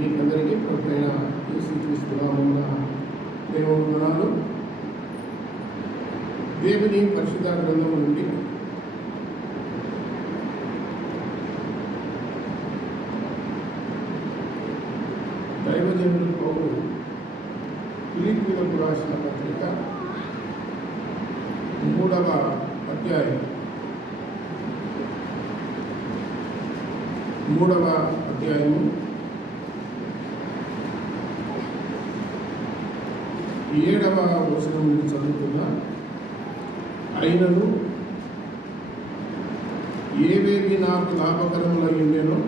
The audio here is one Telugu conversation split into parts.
మీకందరికీ ప్రభువైన యేసుక్రీస్తు నామమున దేవుని వందనాలు. దేవుని పరిశుద్ధ గ్రంథము నుండి దైవజనుడు పౌలు ఫిలిప్పీయులకు రాసిన పత్రిక 3వ అధ్యాయం 7వ వచనం నుండి చదువుతున్నా. అయినను ఏవేవి నాకు లాభకరములై ఉండెనో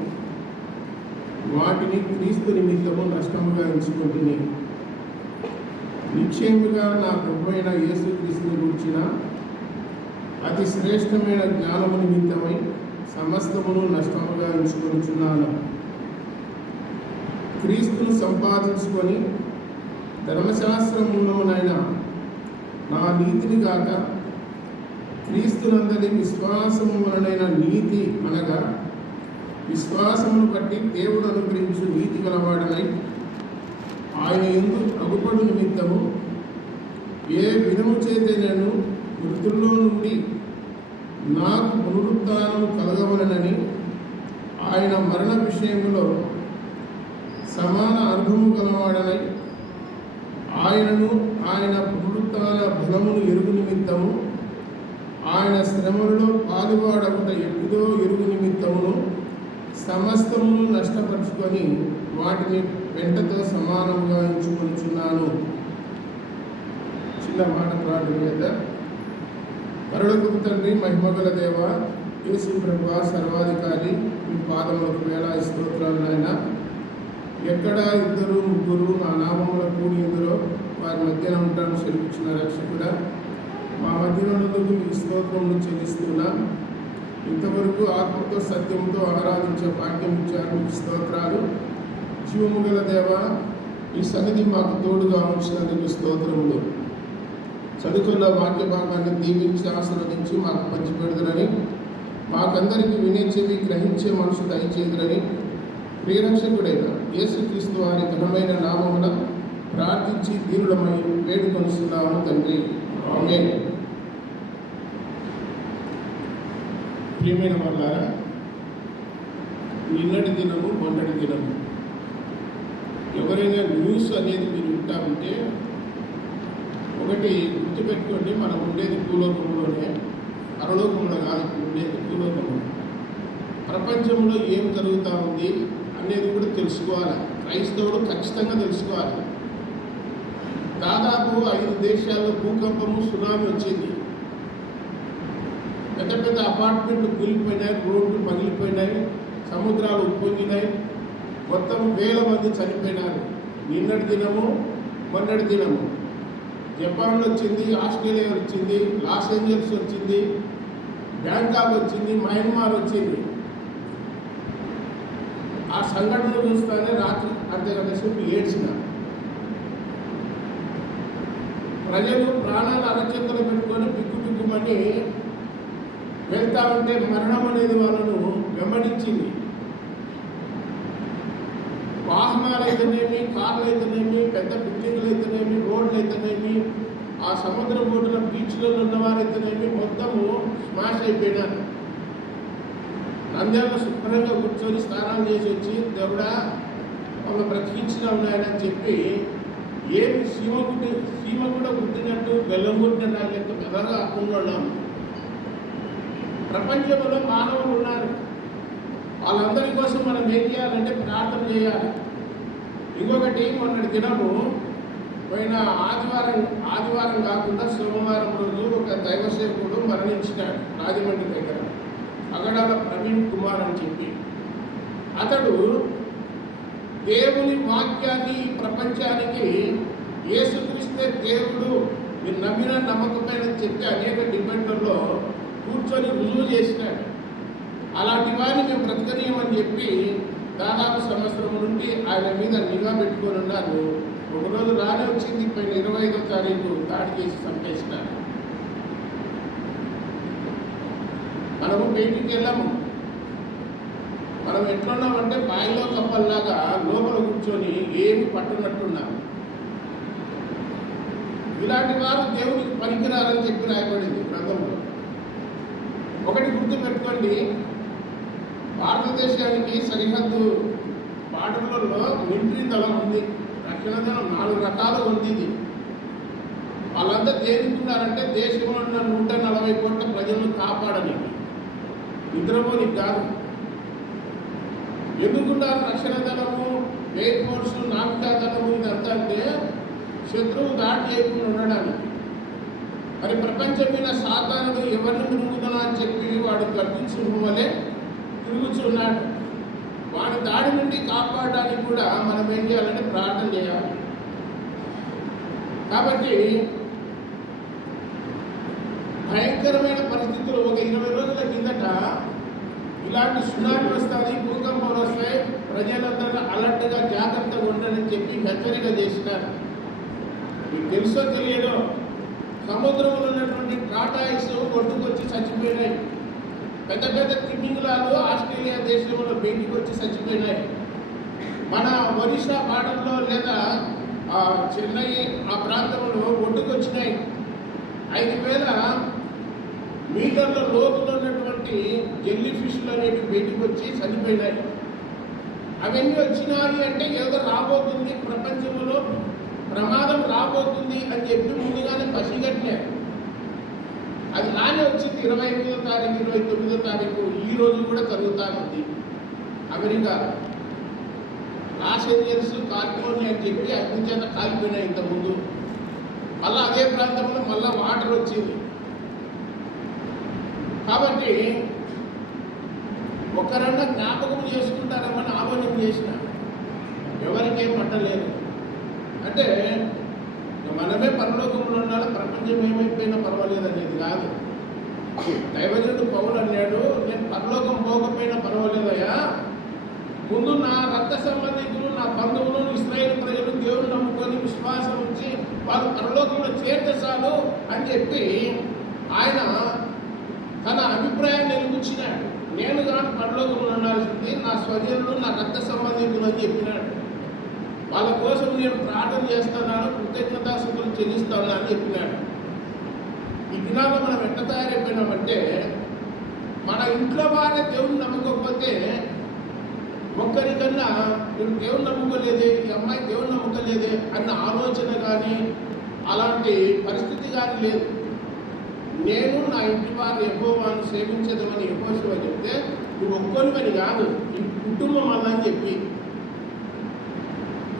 వాటిని క్రీస్తు నిమిత్తము నష్టముగా ఎంచుకుంటుని నిశ్చయముగా నా ప్రభువైన యేసుక్రీస్తుని గురించిన అతి శ్రేష్టమైన జ్ఞానము నిమిత్తమై సమస్తమును నష్టముగా ఎంచుకొనుచున్నాను. క్రీస్తును సంపాదించుకొని ధర్మశాస్త్రమునైన నా నీతిని కాక క్రీస్తునందలి విశ్వాసము వలనైన నీతి అనగా విశ్వాసమును బట్టి దేవుడు అనుగ్రహించు నీతి గలవాడనై ఆయన యందు అగుపడు నిమిత్తము ఏ విధము చేతే నేను మృతుల్లో నుండి నాకు పునరుత్థానము కలగవలనని ఆయన మరణ విషయంలో సమాన అనుభవము గలవాడనై ఆయనను ఆయన పునరుత్థాన బలమును ఎరుగు నిమిత్తము ఆయన శ్రమలలో పాలువాడకుండా ఎప్పుడో ఎరుగు నిమిత్తమును సమస్తమును నష్టపరుచుకొని వాటిని వెంటతో సమానంగా ఎంచుకొనుచున్నాను. చిన్న మాట ప్రార్థన మీద. పరలోకపు తండ్రి, మహిమగల దేవ, యేసు ప్రభువా, సర్వాధికారి, మీ పాదములకు వేలాది స్తోత్రాలు నాయన. ఎక్కడ 2, 3 నా నామముల కూడి ఇందులో వారి మధ్యన ఉంటాను సెలవిచ్చిన రక్షకుడా, మా మధ్యలో మీకు స్తోత్రములు చెల్లిస్తున్నా. ఇంతవరకు ఆత్మతో సత్యంతో ఆరాధించే భాగ్యం ఇచ్చారు, మీకు స్తోత్రాలు. జీవము గల దేవ, ఈ సన్నిధి మాకు తోడుగా ఉంచినందుకు స్తోత్రములు. చదువుకున్న వాక్య భాగాన్ని దీవించి ఆశీర్వదించి మాకు పంచిపెడుదురని, మాకందరికీ వినే చెవి గ్రహించే మనసు దయచేదురని ప్రియరక్షకుడైన యేసుక్రీస్తు వారి ఘనమైన నామమున ప్రార్థించి దీనులమై వేడుకొనుస్తున్నాము తండ్రి, ఆమేన్. ప్రియమైన వాళ్ళారా, నిన్నటి దినము మొన్నటి దినము ఎవరైనా న్యూస్ అనేది మీరు వింటా ఉంటే ఒకటి గుర్తుపెట్టుకోండి, మనం ఉండేది భూలోకంలోనే, పరలోకంలో కాదు, ఉండేది భూలోకంలో. ప్రపంచంలో ఏం జరుగుతూ ఉంది అనేది కూడా తెలుసుకోవాలి. క్రైస్తవుడు ఖచ్చితంగా తెలుసుకోవాలి. దాదాపు 5 దేశాల్లో భూకంపము, సునామీ వచ్చింది. పెద్ద పెద్ద అపార్ట్మెంట్లు కూలిపోయినాయి, రోడ్లు పగిలిపోయినాయి, సముద్రాలు ఉప్పొంగినాయి, మొత్తం 1000 మంది చనిపోయినారు. నిన్నటి దినము మొన్నటి దినము జపాన్లో వచ్చింది, ఆస్ట్రేలియా వచ్చింది, లాస్ ఏంజల్స్ వచ్చింది, బ్యాంకాక్ వచ్చింది, మయన్మార్ వచ్చింది. ఆ సంఘటనలు చూస్తానే రాత్రి అర్ధగంటసేపు ఏడ్చిన. ప్రజలు ప్రాణాలు అరచేతులు పెట్టుకొని బిక్కుమని వెళ్తా ఉంటే మరణం అనేది వాళ్ళను వెంబడించింది. వాహనాలు అయితేనేమి, కార్లు అయితేనేమి, పెద్ద బిల్డింగ్లు అయితేనేమి, రోడ్లు అయితేనేమి, ఆ సముద్ర బోటుల బీచ్లో ఉన్నవారైతేనేమి మొత్తము స్మాష్ అయిపోయినారు. నంద్యాలలో శుభ్రంగా కూర్చొని స్నానాలు చేసి వచ్చి దేవుడా వాళ్ళు బ్రతికించిన ఉన్నాయని చెప్పి ఏమి సీమ కూడా పుట్టినట్టు బెల్లం పుట్టిన లెక్క మెదగా ఉన్నాం. ప్రపంచంలో మానవులు ఉన్నారు. వాళ్ళందరి కోసం మనం ఏం చేయాలంటే ప్రార్థన చేయాలి. ఇంకొకటి, మొన్నటి దినము పోయిన ఆదివారం కాకుండా సోమవారం రోజు ఒక దైవ సేవకుడు మరణించినాడు రాజమండ్రి దగ్గర, అగడాల ప్రవీణ్ కుమార్ అని చెప్పి. అతడు దేవుని వాక్యాన్ని ప్రపంచానికి యేసుక్రీస్తే దేవుడు, మీరు నమ్మిన నమ్మకమైన చెప్పి అనేక డిబేట్లలో కూర్చొని రుజువు చేసినాడు. అలాంటి వారిని మేము బ్రతకనీయమని చెప్పి దాదాపు సంవత్సరం నుండి ఆయన మీద నిఘా పెట్టుకొని ఉన్నారు. ఒకరోజు రానే వచ్చింది, పోయిన 25వ తారీఖు దాడి చేసి చంపేసినారు. మనము బయటికి వెళ్ళాము. మనం ఎట్లున్నామంటే బాయిలో కప్పల్లాగా లోపల కూర్చొని ఏమి పట్టునట్టున్నారు. ఇలాంటి వారు దేవునికి పనికిరారని చెప్పి రాయబడింది గ్రంథంలో. ఒకటి గుర్తు పెట్టుకోండి, భారతదేశానికి సరిహద్దు బార్డర్లలో మిలిటరీ దళం ఉంది, రక్షణ దళం 4 రకాలు ఉంది. ఇది వాళ్ళంతా దేనికున్నారంటే దేశంలో ఉన్న 140 కోట్ల ప్రజలను కాపాడడానికి, నిద్రపోనికి కాదు. ఎందుకున్నారు రక్షణ దళము, ఎయిర్ ఫోర్స్, నావికా దళము? ఇదంతా అంటే శత్రువు దాడి చేయకుండా ఉండడానికి. మరి ప్రపంచం మీద సాతానుడు ఎవరిని తిరుగుతున్నా అని చెప్పి వాడు గర్తించుకోవాలే తిరుగుతున్నాడు. వాడి దాడి నుండి కాపాడడానికి కూడా మనం ఏం చేయాలంటే ప్రార్థన చేయాలి. కాబట్టి భయంకరమైన పరిస్థితులు ఒక 20 రోజుల కిందట ఇలాంటి సునామీ వస్తుంది, భూకంపాలు వస్తాయి, ప్రజలందరూ అలర్ట్గా జాగ్రత్తగా ఉండాలని చెప్పి హెచ్చరిక చేసినారు. మీకు తెలుసో తెలియదో, సముద్రంలో ఉన్నటువంటి టాటాయిస్ ఒడ్డుకొచ్చి చచ్చిపోయినాయి. పెద్ద పెద్ద తిమింగలాలు ఆస్ట్రేలియా దేశంలో బయటికి వచ్చి చచ్చిపోయినాయి. మన ఒరిస్సా బార్డర్లో లేదా చెన్నై ఆ ప్రాంతంలో ఒడ్డుకొచ్చినాయి. 5,000 మీటర్ల లోతులో ఉన్నటువంటి జెల్లీ ఫిష్లు అనేవి బయటికి వచ్చి చనిపోయినాయి. అవన్నీ వచ్చినాయి అంటే ఏదో రాబోతుంది, ప్రపంచంలో ప్రమాదం రాబోతుంది అని చెప్పి ముందుగానే పసిగట్టినారు. అది రానే వచ్చింది. 28వ తారీఖు 29వ తారీఖు ఈ రోజు కూడా జరుగుతూ ఉంది. అమెరికా, లాస్ ఏంజల్స్, కాలిఫోర్నియా అని చెప్పి అగ్ని చేత కాలిపోయినాయి ఇంతకుముందు. మళ్ళీ అదే ప్రాంతంలో మళ్ళీ వాటర్ వచ్చింది. కాబట్టి ఒకరన్నా జ్ఞాపకం చేసుకుంటారేమని ఆలోచన చేసిన ఎవరికేం పట్టలేదు. అంటే మనమే పరలోకంలో ఉండాలి, ప్రపంచం ఏమైపోయినా పర్వాలేదు అనేది కాదు. దైవజనుడు పౌలు అన్నాడు, నేను పరలోకం పోకపోయినా పర్వాలేదయ్యా, ముందు నా రక్త సంబంధికులు, నా బంధువులు, ఇశ్రాయేలు ప్రజలు దేవుని నమ్ముకొని విశ్వాసం ఉంచి వాళ్ళు పరలోకంలో చేరితే చాలు అని చెప్పి ఆయన తన అభిప్రాయాన్ని నిలుపుచ్చినాడు. నేను కానీ పరలోకంలో ఉండాల్సింది నా స్వజనులు, నా రక్త సంబంధికులు అని చెప్పినాడు. వాళ్ళ కోసం నేను ప్రార్థన చేస్తున్నాను, కృతజ్ఞతాస్తుతులు చెల్లిస్తాను అని చెప్పినాడు. ఈ దినాల్లో మనం ఎట్లా తయారైపోయినామంటే, మన ఇంట్లో వారే దేవుని నమ్మకపోతే ఒక్కరికన్నా నేను దేవుని నమ్ముకోలేదే, ఈ అమ్మాయి దేవుని నమ్ముకోలేదే అన్న ఆలోచన కానీ అలాంటి పరిస్థితి కానీ లేదు. నేను నా ఇంటి వారు యెహోవాను సేవించదమని యెహోషువ చెప్తే నువ్వు ఒక్కొనివని కాదు, ఈ కుటుంబం అని చెప్పి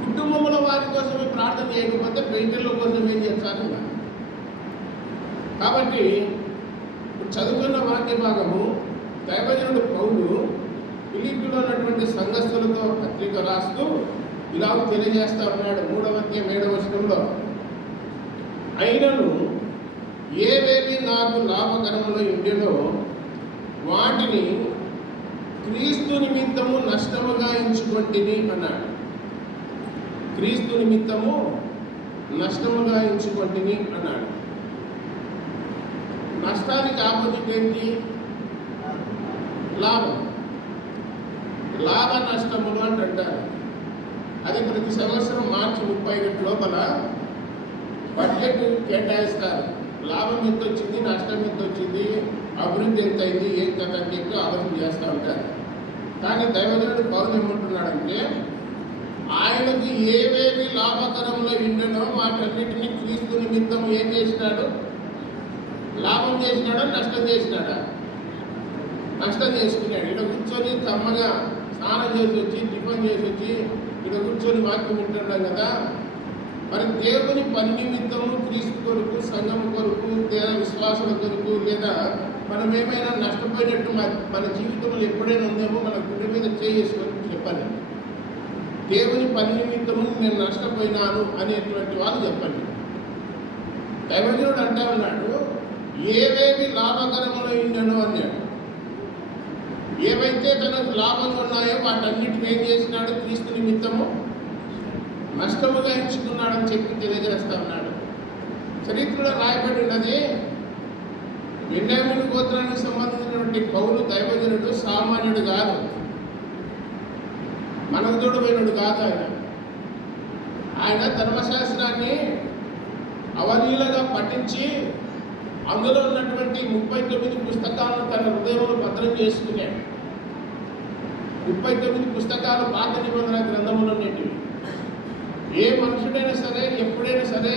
కుటుంబంలో వారి కోసమే ప్రార్థన చేయకపోతే పెయింటర్ల కోసం ఏం చేస్తారు. కాబట్టి చదువుకున్న వాక్య భాగము దైవజనుడు పౌలు ఫిలిప్పీలో ఉన్నటువంటి సంఘస్థులతో పత్రిక రాస్తూ ఇలా తెలియజేస్తా ఉన్నాడు. 3వ అధ్యాయం 7వ వచనంలో, అయినను ఏవేవి నాకు లాభకరములో ఉండేనో వాటిని క్రీస్తు నిమిత్తము నష్టముగా ఎంచుకొంటిని అన్నాడు. క్రీస్తు నిమిత్తము నష్టముగా ఎంచుకొంటిని అన్నాడు. నష్టానికి ఆపోజిట్ ఏంటి? లాభం. లాభ నష్టములు అంటారు. అది ప్రతి సంవత్సరం మార్చి 31 లోపల బడ్జెట్ కేటాయిస్తారు. లాభం ఎంత వచ్చింది, నష్టం ఎంత వచ్చింది, అభివృద్ధి ఎంత అయింది, ఏం కదా అని చెప్పి ఆలోచన చేస్తూ ఉంటారు. కానీ దైవజనుడు పౌలు ఏమంటున్నాడంటే, ఆయనకు ఏవేవి లాభకరంలో ఉండనో వాటన్నిటినీ క్రీస్తు నిమిత్తం ఏం చేసినాడు? లాభం చేసినాడా, నష్టం చేసినాడా? నష్టం చేసుకున్నాడు. ఇక్కడ కూర్చొని కమ్మగా స్నానం చేసి వచ్చి, టిఫిన్ చేసి వచ్చి ఇక్కడ కూర్చొని వాక్యం వింటున్నాం కదా. మరి దేవుని పని నిమిత్తము క్రీస్తు కొరకు, సంఘం కొరకు, లేదా విశ్వాసుల కొరకు, లేదా మనం ఏమైనా నష్టపోయినట్టు మన జీవితంలో ఎప్పుడైనా ఉందేమో మన గుండె మీద చేసుకొని చెప్పండి. దేవుని పని నిమిత్తము నేను నష్టపోయినాను అనేటువంటి వాళ్ళు చెప్పండి. దైవజనుడు అంటా ఉన్నాడు, ఏవేవి లాభకరములు ఉండను అన్నాడు. ఏవైతే తనకు లాభంగా ఉన్నాయో వాటన్నిటిని ఏం చేసినాడు? క్రీస్తు నిమిత్తము నష్టముగా ఎంచుకున్నాడని చెప్పి తెలియజేస్తా ఉన్నాడు. చరిత్రలో రాయబడి ఉన్నది, బెన్యామీను గోత్రానికి సంబంధించినటువంటి పౌలు దైవజనుడు సామాన్యుడు కాదు, మనకుదూడమైనడు కాదు. ఆయన ఆయన ధర్మశాస్త్రాన్ని అవలీలగా పఠించి అందులో ఉన్నటువంటి 39 పుస్తకాలను తన హృదయంలో భద్రం చేసుకున్నాడు. 39 పుస్తకాలు పాత నిబంధన గ్రంథంలో ఉన్నటివి. ఏ మనుషుడైనా సరే, ఎప్పుడైనా సరే,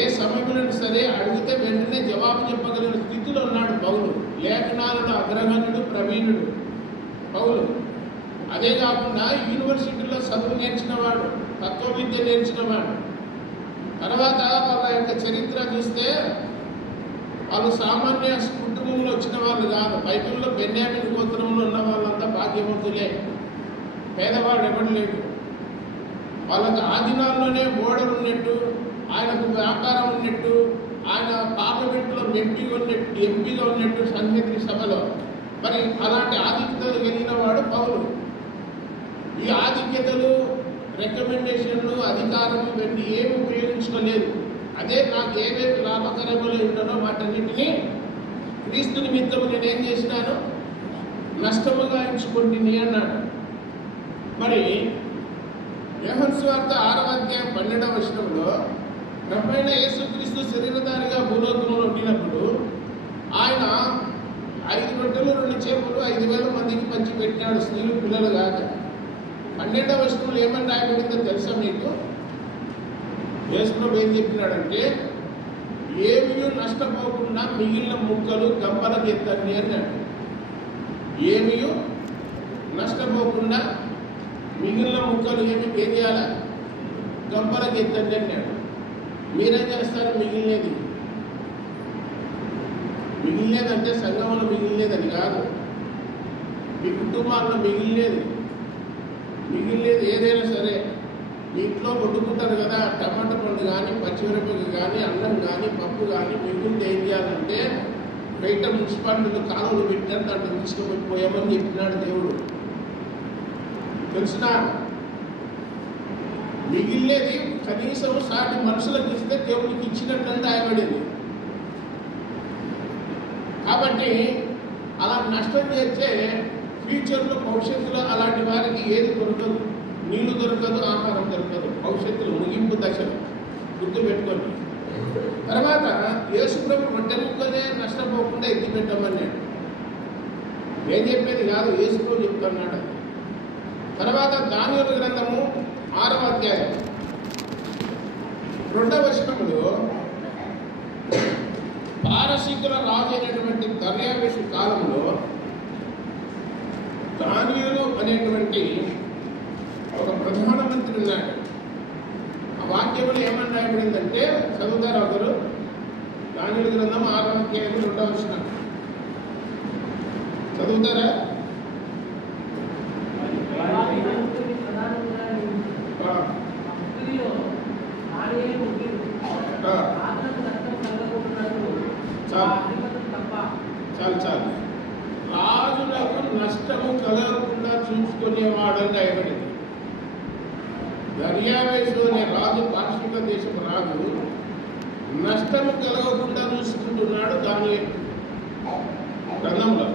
ఏ సమయంలో సరే అడిగితే వెంటనే జవాబు చెప్పగలిగిన స్థితిలో ఉన్నాడు పౌలు. లేఖనాలను అగ్రగణ్యుడు, ప్రవీణుడు పౌలు. అదే కాకుండా యూనివర్సిటీలో చదువు నేర్చినవాడు, తత్వ విద్య నేర్చినవాడు. తర్వాత వాళ్ళ యొక్క చరిత్ర చూస్తే వాళ్ళు సామాన్య కుటుంబంలో వచ్చిన వాళ్ళు కాదు. బైబిల్లో బెన్యామిన్ గోత్రంలో ఉన్న వాళ్ళంతా భాగ్యవంతులే, పేదవాడు ఎవడు లేడు. వాళ్ళకి ఆ దినాల్లోనే ఓడలు ఉన్నట్టు, ఆయనకు వ్యాపారం ఉన్నట్టు, ఆయన పార్లమెంట్లో ఎంపీగా ఉన్నట్టు సన్నిధి సభలో. మరి అలాంటి ఆధిక్యతలు కలిగిన వాడు పౌలు. ఈ ఆధిక్యతలు, రికమెండేషన్లు, అధికారం ఇవన్నీ ఏమి ఉపయోగించుకోలేదు. అదే నాకు ఏవేవి లాభకరములు ఉండనో వాటన్నిటినీ క్రీస్తు నిమిత్తం నేనేం చేసినాను, నష్టముగా ఎంచుకుంటుంది అన్నాడు. మరి యోహాను సువార్త 6వ అధ్యాయం 12వ వచనంలో ప్రభువైన యేసుక్రీస్తు శరీరధారిగా భూలోకంలో ఉండినప్పుడు ఆయన 5 రొట్టెలు 2 చేపలు 5,000 మందికి పంచిపెట్టినాడు, స్త్రీలు పిల్లలు కాక. 12వ వచనంలో ఏమని రాయబడిందో తెలుసా మీకు? యేసు ప్రభు ఏం చెప్పినాడంటే, ఏమీ నష్టపోకుండా మిగిలిన ముక్కలు గంపలకు ఎత్తండి అన్నాడు. ఏమీ నష్టపోకుండా మిగిలిన ముక్కలు ఏం చేయాలా? గంపలకు ఎత్తండి అన్నాడు. మీరేం చేస్తారు? మిగిలినదంటే సంఘంలో మిగిలినదని కాదు, మీ కుటుంబాల్లో మిగిలినది ఏదైనా సరే. మీ ఇంట్లో వండుకుంటారు కదా, టమాటా పండు కానీ, పచ్చిమిరపకాయ కానీ, అన్నం కానీ, పప్పు కానీ మిగిలితే ఏం చేయాలంటే బయట మున్సిపాలిటీలో కాలువలు పెట్టారు, దాంట్లో తీసుకుపోయామని చెప్పినాడు దేవుడు. తెలిసిన మిగిలినది కనీసం సాటి మనుషులకు ఇస్తే దేవుడికి ఇచ్చినట్టు రాయబడింది. కాబట్టి అలా నష్టం చేస్తే ఫ్యూచర్లో, భవిష్యత్తులో అలాంటి వారికి ఏది దొరకదు, నీళ్లు దొరకదు, ఆహారం దొరకదు. భవిష్యత్తులో ముగింపు దశలు గుర్తుపెట్టుకోండి. తర్వాత యేసు ప్రభు రొట్టె ముక్కనే నష్టపోకుండా ఎత్తిపెట్టమన్నాడు. ఏం చెప్పేది కాదు, యేసు ప్రభు చెప్తున్నాడు. తర్వాత దానియేలు గ్రంథము 6వ అధ్యాయం 2వ వచనంలో పారసీకుల రాజు అయినటువంటి దర్యావేషు కాలంలో దానియేలు అనేటువంటి ఒక ప్రధానమంత్రి ఉన్నాడు. ఆ వాక్యంలో ఏమని రాయబడిందంటే, చదువుతారు ఒకరు? దానియేలు గ్రంథం 6వ అధ్యాయం 2వ వచనం చదువుతారా? చాలు రాజులకు నష్టము కలగకుండా చూసుకునేవాడని రాయబడింది. దర్యావేషు అనే రాజు, పార్శ్విక దేశపు రాజు, నష్టము కలగకుండా చూసుకుంటున్నాడు దానియేలు గ్రంథంలో.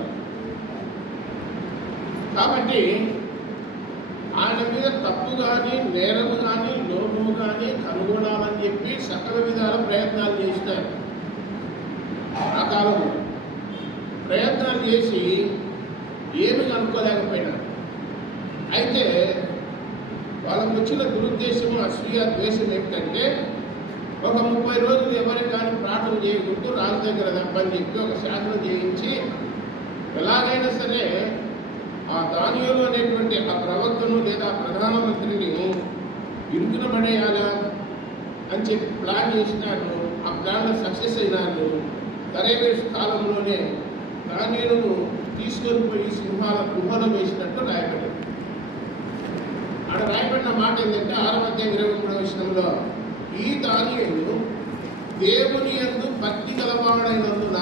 కాబట్టి ఆయన మీద తప్పు కానీ, నేరము కానీ, లోపము కానీ కనుగొనాలని చెప్పి సకల విధాల ప్రయత్నాలు చేసినారు. ఆ కాలంలో ప్రయత్నాలు చేసి ఏమి కనుక్కోలేకపోయినారు. అయితే వాళ్ళకు వచ్చిన దురుద్దేశము, అసూయ, ద్వేషం ఏమిటంటే, ఒక 30 రోజులు ఎవరికి కానీ ప్రార్థన చేయకూడదు, రాజు దగ్గర తప్పని చెప్పి ఒక శాసనం చేయించి ఎలాగైనా సరే ఆ దానియేలు అనేటువంటి ఆ ప్రవక్తను లేదా ప్రధానమంత్రిని ఇరుకున పడేయాలా అని చెప్పి ప్లాన్ చేసినారు. ఆ ప్లాన్లో సక్సెస్ అయినారు. దర్యావేషు కాలంలోనే దానియేలును తీసుకొని పోయి సింహాల గుహలో వేసినట్టు రాయబడింది. అక్కడ రాయబడిన మాట ఏంటంటే 6వ అధ్యాయం 23వ వచనంలో, ఈ దానియేలు దేవుని యందు భక్తి గలవాడైనందున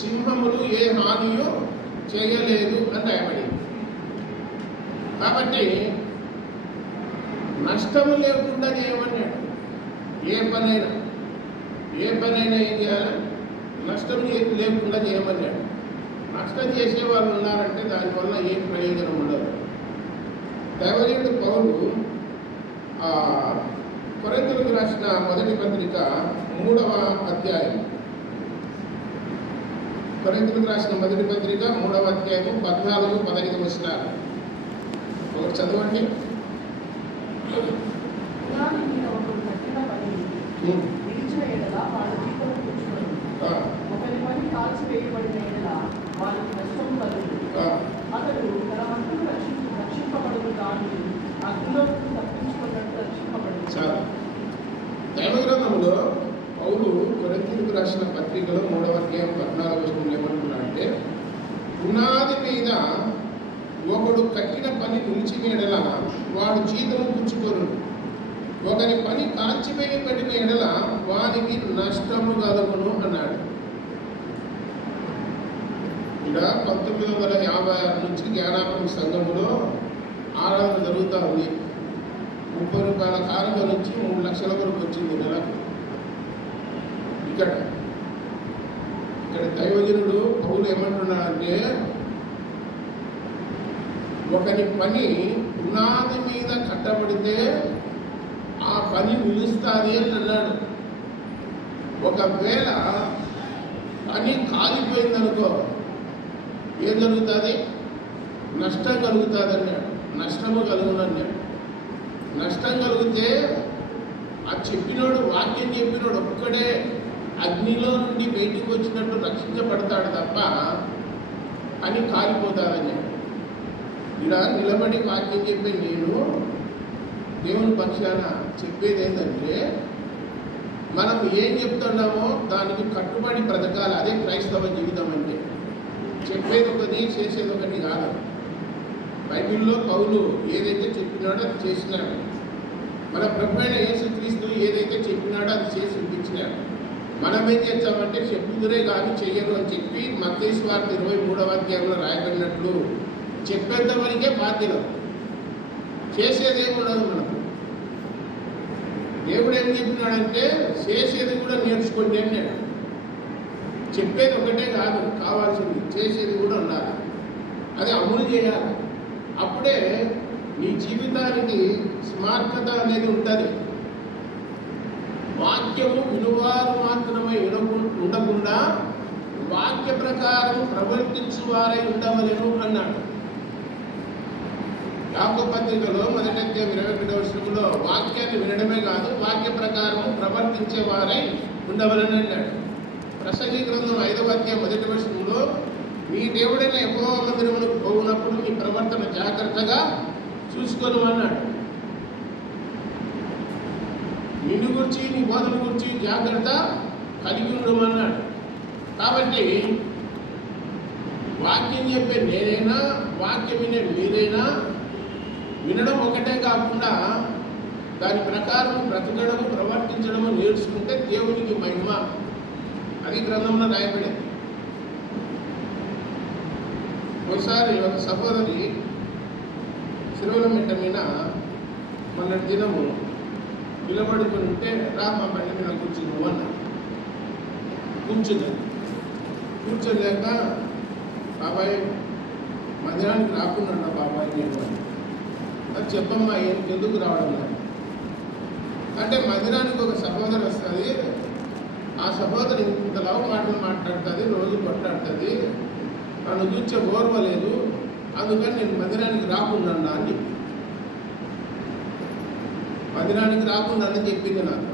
సింహములు ఏ హానియో చేయలేదు అని రాయబడింది. కాబట్టి నష్టము లేకుండా చేయమన్నాడు. ఏ పనైనా ఏం చేయాలి? నష్టం లేకుండా చేయమన్నాడు. నష్టం చేసే వాళ్ళు ఉన్నారంటే దానివల్ల ఏం ప్రయోజనం ఉండదు. దైవజనుడు పౌలు రాసిన మొదటి పత్రిక 3వ అధ్యాయం. కొరింథీయులకు రాసిన మొదటి పత్రిక 3వ అధ్యాయం 14-15 వచనాలు ఒకటి చదవండి. దైవ గ్రంథంలో పౌలు కొరింథీయులకు రాసిన పత్రికలో 3వ అధ్యాయం 14వ వచనంలో ఏమంటున్నాడంటే, పునాది మీద ఒకడు కట్టిన పని నిలిచిన ఎడల వాడు జీతం పుచ్చుకోరు, ఒకరి పని కాల్చివేయబడిన ఎడల వారికి నష్టము కలుగును అన్నాడు. ఇక్కడ 1956 నుంచి జ్ఞానాపురం సంఘంలో ఆరాధన జరుగుతూ ఉంది. 30 రూపాయల కారులో నుంచి 3 లక్షల వరకు వచ్చింది నెలకు. ఇక్కడ దైవజనుడు పౌలు ఏమంటున్నాడంటే, ఒకరి పని పునాది మీద కట్టబడితే ఆ పని నిలుస్తుంది అని అన్నాడు. ఒకవేళ పని కాలిపోయిందనుకో ఏం జరుగుతుంది? నష్టం కలుగుతుంది అన్నాడు. నష్టము కలుగునన్నాడు. నష్టం కలిగితే ఆ చెప్పినోడు, వాక్యం చెప్పినోడు ఒక్కడే అగ్నిలో నుండి బయటికి వచ్చినట్టు రక్షించబడతాడు తప్ప పని కాలిపోతాడన్నాడు. ఇలా నిలబడి వాక్యం చెప్పే నేను దేవుని పక్షాన చెప్పేది ఏంటంటే, మనం ఏం చెప్తున్నామో దానికి కట్టుబడి బ్రతకాలి. అదే క్రైస్తవ జీవితం అంటే. చెప్పేది ఒకటి, చేసేది ఒకటి కాదు. బైబిల్లో పౌలు ఏదైతే చెప్పినాడో అది చేసినాడు. మన ప్రభువైన యేసుక్రీస్తు ఏదైతే చెప్పినాడో అది చేసి చూపించినాడు. మనం ఏం చేస్తామంటే చెప్పుదురే కానీ చెయ్యరు అని చెప్పి మత్తయి సువార్త 23వ అధ్యాయంలో రాయబడినట్లు చెప్పేద్దామనికే బాధ్యత, చేసేదేమి ఉండదు మనకు. దేవుడు ఏం చెప్పినాడంటే చేసేది కూడా నేర్చుకోండి అన్నాడు. చెప్పేది ఒకటే కాదు, కావాల్సింది చేసేది కూడా ఉండాలి. అది అమలు చేయాలి. అప్పుడే నీ జీవితానికి స్మార్తత అనేది ఉంటుంది. వాక్యము వినువారు మాత్రమే ఉండకుండా వాక్య ప్రకారం ప్రవర్తించువారై ఉండవలెను అన్నాడు. యాకోబు పత్రికలో 1వ అధ్యాయం 21వ వచనంలో వాక్యాన్ని వినడమే కాదు, వాక్య ప్రకారం ప్రవర్తించేవారై ఉండవలని అన్నాడు. ప్రసంగి గ్రంథం 5వ అధ్యాయం 1వ వచనంలో నీ దేవుడైన యెహోవా మందిరమునకు పోవునప్పుడు నీ ప్రవర్తన జాగ్రత్తగా చూసుకొని అన్నాడు. నిన్ను గురించి, నీ బోధన గురించి జాగ్రత్త కలిగి ఉండమన్నాడు. కాబట్టి వాక్యం చెప్పే నేనైనా, వాక్యం వినే మీరైనా వినడం ఒకటే కాకుండా దాని ప్రకారం బ్రతకడము, ప్రవర్తించడము నేర్చుకుంటే దేవునికి మహిమ. అది గ్రంథంలో రాయబడింది. ఒకసారి ఒక సహోదరి శిలువల మెట్ట మీద మొన్నటి దినము నిలబడుకుని ఉంటే, రా మా బండి మీద కూర్చున్నావు అన్నా. కూర్చోలేక బాబాయ్ మధ్యాహ్నానికి రాకుండా బాబాయ్ నేను అది చెప్పమ్మా, ఎందుకు రావడం లేదు అంటే, మధ్యాహ్నానికి ఒక సహోదరి వస్తుంది, ఆ సహోదరి ఇంతలావు మాటలు మాట్లాడుతుంది, రోజు కొట్లాడుతుంది, నన్ను చూచే ఓర్వలేదు, అందుకని నేను మందిరానికి రాకుండా అని చెప్పి మందిరానికి రాకుండా అని చెప్పింది నాకు.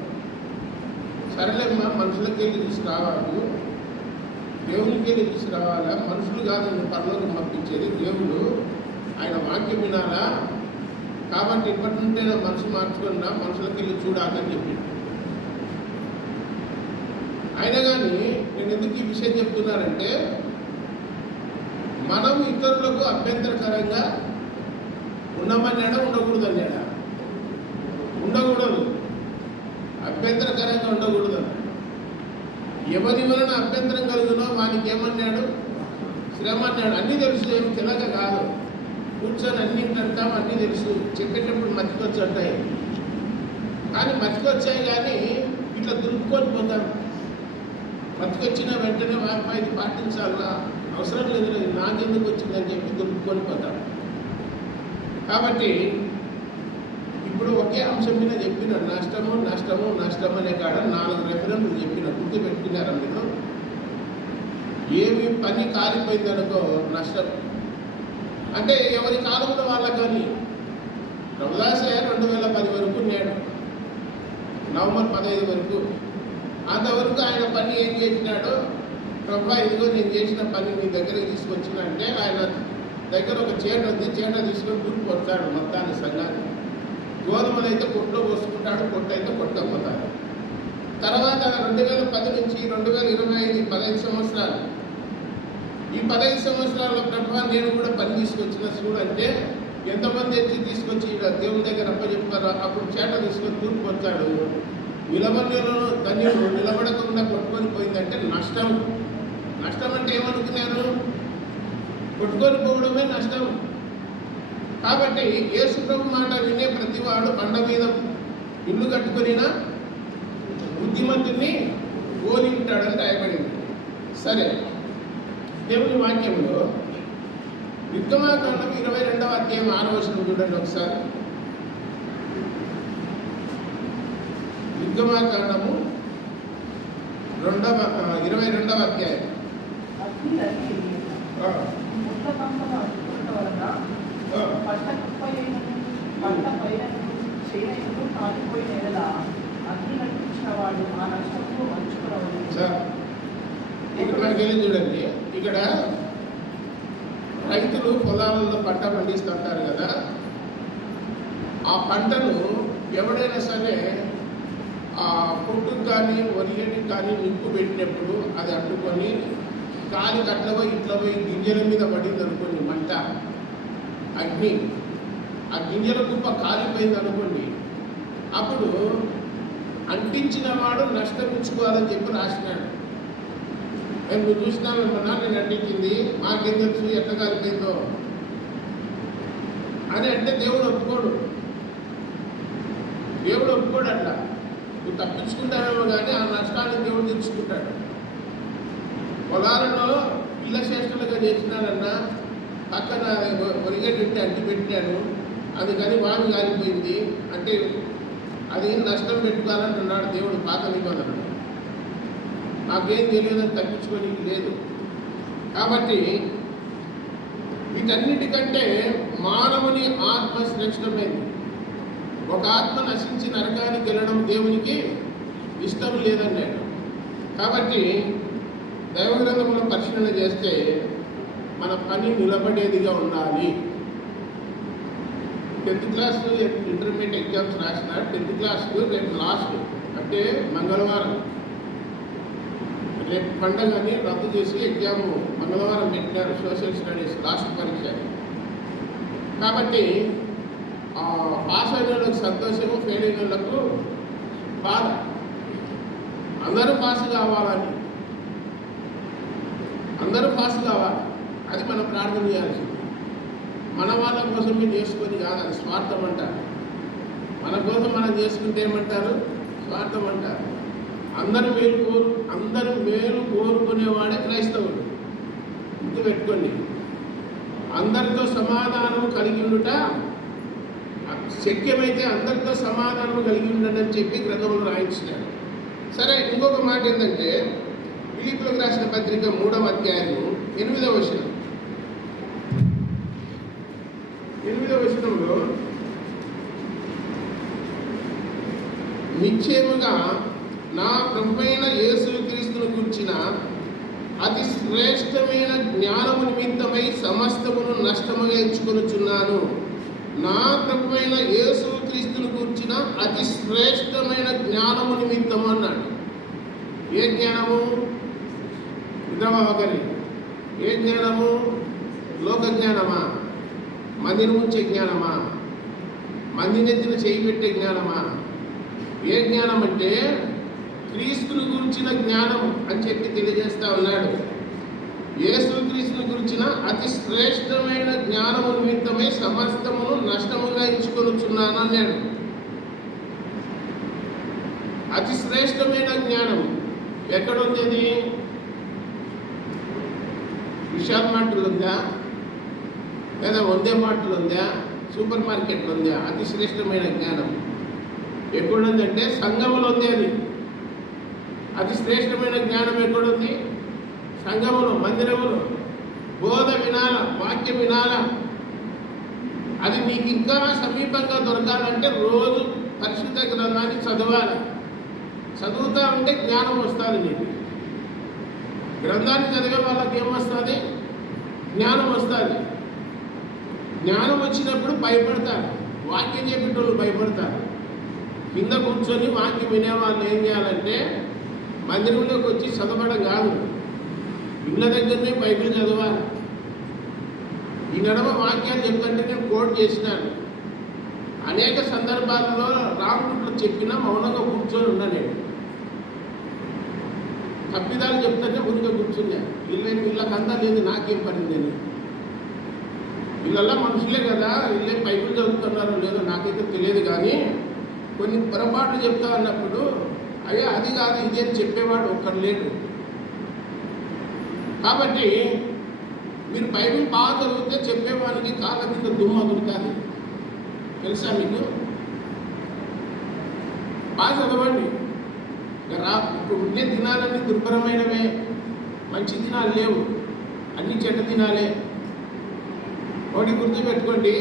సరేలేమ్మా, మనుషులకి వెళ్ళి తీసుకురావాలి, దేవునికి వెళ్ళి తీసుకురావాలా, మనుషులు కాదు నువ్వు పరలోకం పంపించేది, దేవుడు ఆయన వాక్యం వినాలా, కాబట్టి ఇప్పటి నుండే నా మనసు మార్చుకున్నా, మనుషులకి వెళ్ళి చూడాలని చెప్పింది. అయినా కానీ నేను ఎందుకు ఈ విషయం చెప్తున్నానంటే, మనం ఇతరులకు అభ్యంతరకరంగా ఉండమన్నాడా, ఉండకూడదు అన్నాడా? ఉండకూడదు, అభ్యంతరకరంగా ఉండకూడదు అన్నాడు. ఎవరి వలన అభ్యంతరం కలుగునో వానికి ఏమన్నాడు? శ్రమ అన్నాడు. అన్నీ తెలుసు, ఏం తెలక కాదు, కూర్చొని అన్నింటాం, అన్నీ తెలుసు, చెప్పేటప్పుడు మతికొచ్చి ఉంటాయి. కానీ మతికొచ్చాయి కానీ ఇట్లా దులుపుకొని పోతాం. మతికొచ్చిన వెంటనే వారిపై ఇది పాటించాలా, అవసరం లేదు, నాకెందుకు వచ్చిందని చెప్పి దులుపుకొని పోతాం. కాబట్టి ఇప్పుడు ఒకే అంశం మీద చెప్పిన నష్టము నష్టము నష్టం అనే కాడ 4 రెఫరెన్స్లు చెప్పిన, గుర్తు పెట్టుకున్నారా మీరు? ఏమి పని కాలిపోయిందనుకో నష్టం అంటే ఎవరి కాలంలో వాళ్ళ కానీ ప్రభుదాసయ్య 2010 వరకు నేడు నవంబర్ 15 వరకు అంతవరకు ఆయన పని ఏం చేసినాడో, ప్రభా ఇదిగో నేను చేసిన పని మీ దగ్గరికి తీసుకొచ్చిన అంటే ఆయన దగ్గర ఒక చీట ఉంది, చీట తీసుకొని దూరికి వచ్చాడు మొత్తాన్ని సంఘాన్ని. గోధుమలు అయితే కొట్లో పోసుకుంటాడు, కొట్టు అయితే కొట్టకపోతాడు. తర్వాత 2010 నుంచి 2025 15 సంవత్సరాలు. ఈ 15 సంవత్సరాల్లో ప్రభా నేను కూడా పని తీసుకొచ్చిన చూడంటే ఎంతమంది ఎత్తి తీసుకొచ్చి దేవుని దగ్గర అప్పచెప్పారో అప్పుడు చేట తీసుకొని తూర్పు వచ్చాడు. నిలబడిలో దాన్ని నిలబడకుండా కొట్టుకొని పోయిందంటే నష్టం. నష్టం అంటే ఏమనుకున్నారు? కొట్టుకొని పోవడమే నష్టం. కాబట్టి యేసు ప్రభు మాట వినే ప్రతివాడు బండ మీద ఇల్లు కట్టుకొనినా బుద్ధిమంతుని పోలి ఉంటాడని రాయబడింది. సరే, దేవుని వాక్యంలో నిర్గమాకాండం 22వ అధ్యాయం 6వ వచనం చూడండి ఒకసారి. నిర్గమాకాండము 22వ అధ్యాయం. ఇక్కడ మనకి వెళ్ళి చూడండి, ఇక్కడ రైతులు పొలాలలో పంట పండిస్తుంటారు కదా, ఆ పంటను ఎవడైనా సరే ఆ పొట్టుకు కానీ వరిగడ్డికి కానీ నిప్పు పెట్టినప్పుడు అది అడ్డుకొని గాలి అట్ల పోయి ఇట్లా పోయి గింజల మీద పడింది అనుకోండి, మంట అగ్ని, ఆ గింజల కుప్ప కాలిపోయింది అనుకోండి, అప్పుడు అంటించిన వాడు నష్టమించుకోవాలని చెప్పి రాసినాడు. నువ్వు చూసినామన్నా నేను అంటించింది, మాకేం తెలుసు ఎట్లా కాలిపోయిందో అని అంటే దేవుడు ఒప్పుకోడు. దేవుడు ఒప్పుకోడు అట్లా. నువ్వు తప్పించుకుంటావేమో కానీ ఆ నష్టాన్ని దేవుడు తెచ్చుకుంటాడు. పొలాలలో పిల్ల శ్రేష్ఠులుగా చేసినానన్నా పక్కన ఒరిగేటట్టు అంటి పెట్టాను, అది కానీ వామి కాలిపోయింది అంటే అది నష్టం పెట్టుకోవాలంటున్నాడు దేవుడు పాత నిబంధనలు. నాకేం తెలియదని తప్పించుకోనికి లేదు. కాబట్టి వీటన్నిటికంటే మానవుని ఆత్మ శ్రేష్టమైంది. ఒక ఆత్మ నశించి నరకానికి వెళ్ళడం దేవునికి ఇష్టం లేదన్నాడు. కాబట్టి దైవగ్రంథంలో పరిశీలన చేస్తే మన పని నిలబడేదిగా ఉండాలి. 10th క్లాస్ ఇంటర్మీడియట్ ఎగ్జామ్స్ రాసిన 10th క్లాస్కు రేపు లాస్ట్ అంటే మంగళవారం, రేపు పండగని రద్దు చేసి ఎగ్జామ్ మంగళవారం పెట్టినారు. సోషల్ స్టడీస్ లాస్ట్ పరీక్ష. కాబట్టి పాస్ అయిన వాళ్ళకి సంతోషము, ఫెయిల్ అయిన వాళ్ళకు బాధ. అందరూ పాస్ కావాలని, అందరూ పాస్ కావాలి, అది మనం ప్రార్థన చేయాల్సింది. మన వాళ్ళ కోసం మీరు చేసుకొని కాదు, అది స్వార్థం అంటారు. మన కోసం మనం చేసుకుంటే ఏమంటారు? స్వార్థం అంటారు. అందరూ మేలు కోరుకునేవాడే క్రైస్తవుడు. గుర్తుపెట్టుకోండి, అందరితో సమాధానం కలిగి ఉండుట, శక్యమైతే అందరితో సమాధానం కలిగి ఉండని చెప్పి గ్రంథంలో రాయించినాడు. సరే, ఇంకొక మాట ఏంటంటే ఫిలిప్పీయులకు రాసిన పత్రిక 3వ అధ్యాయము 8వ వచనం. 8వ వచనంలో నిశ్చయముగా నా ప్రభువైన యేసుక్రీస్తును గురించిన అతి శ్రేష్టమైన జ్ఞానము నిమిత్తమై సమస్తమును నష్టముగా ఎంచుకొనుచున్నాను. నా ప్రభువైన యేసుక్రీస్తును గురించిన అతి శ్రేష్టమైన జ్ఞానము నిమిత్తము అన్నాడు. ఏ జ్ఞానము? విధవగరి. ఏ జ్ఞానము? లోక జ్ఞానమా? మందిని ఉంచే జ్ఞానమా? మందినెత్తిన చేయి పెట్టే జ్ఞానమా? ఏ జ్ఞానం అంటే క్రీస్తుని గురించిన జ్ఞానం అని చెప్పి తెలియజేస్తా ఉన్నాడు. యేసుక్రీస్తుని గురించిన అతి శ్రేష్టమైన జ్ఞానము నిమిత్తమై సమస్తమును నష్టముగా ఎంచుకొనుచున్నాను అన్నాడు. అతి శ్రేష్టమైన జ్ఞానం ఎక్కడుంది? విశాల్ మాటలు ఉందా? లేదా వందే మాటలు ఉందా? సూపర్ మార్కెట్లో ఉంది అతి శ్రేష్టమైన జ్ఞానం. ఎక్కడుందంటే సంఘములో ఉంది. అది అతి శ్రేష్టమైన జ్ఞానం ఎక్కడుంది? సంఘములో, మందిరములో. బోధ వినాల, వాక్యం వినాల. అది నీకు ఇంకా సమీపంగా దొరకాలంటే రోజు పరిశుద్ధ గ్రంథాన్ని చదవాలి. చదువుతూ ఉంటే జ్ఞానం వస్తుంది నీకు. గ్రంథాన్ని చదివే వాళ్ళకి ఏమొస్తుంది? జ్ఞానం వస్తుంది. జ్ఞానం వచ్చినప్పుడు భయపడతారు. వాక్యం చెప్పేటోళ్ళు భయపడతారు. కింద కూర్చొని వాక్యం వినేవాళ్ళు ఏం చేయాలంటే మందిరంలోకి వచ్చి చదవడం కాదు, ఇళ్ళ దగ్గరనే బైబిల్ చదవాలి. ఈ నడమ వాక్యాలు చెప్తుంటే నేను కోట్ చేసినాను. అనేక సందర్భాల్లో రామకృష్ణ చెప్పినా మౌనంగా కూర్చొని ఉన్నా. నేను తప్పిదాలు చెప్తుంటే ముందుగా కూర్చున్నా. వీళ్ళకి అంతా లేదు, నాకేం పని నేను. వీళ్ళల్లా మనుషులే కదా, వీళ్ళే బైబిల్ చదువుతున్నారో లేదో నాకైతే తెలియదు. కానీ కొన్ని పొరపాట్లు చెప్తా ఉన్నప్పుడు అయ్యా అది కాదు ఇది అని చెప్పేవాడు ఒక్కడు లేడు. కాబట్టి మీరు బైబిల్ బాగా చదివితే చెప్పేవానికి కాళ్ళ కింద దుమ్ము అదురుతుంది. తెలుసా మీకు? బాగా చదవండి. ఇప్పుడు ఉండే దినాలన్నీ దుర్భరమైనవే, మంచి దినాలు లేవు, అన్ని చెడ్డ దినాలే. ఒకటి గుర్తుపెట్టుకోండి,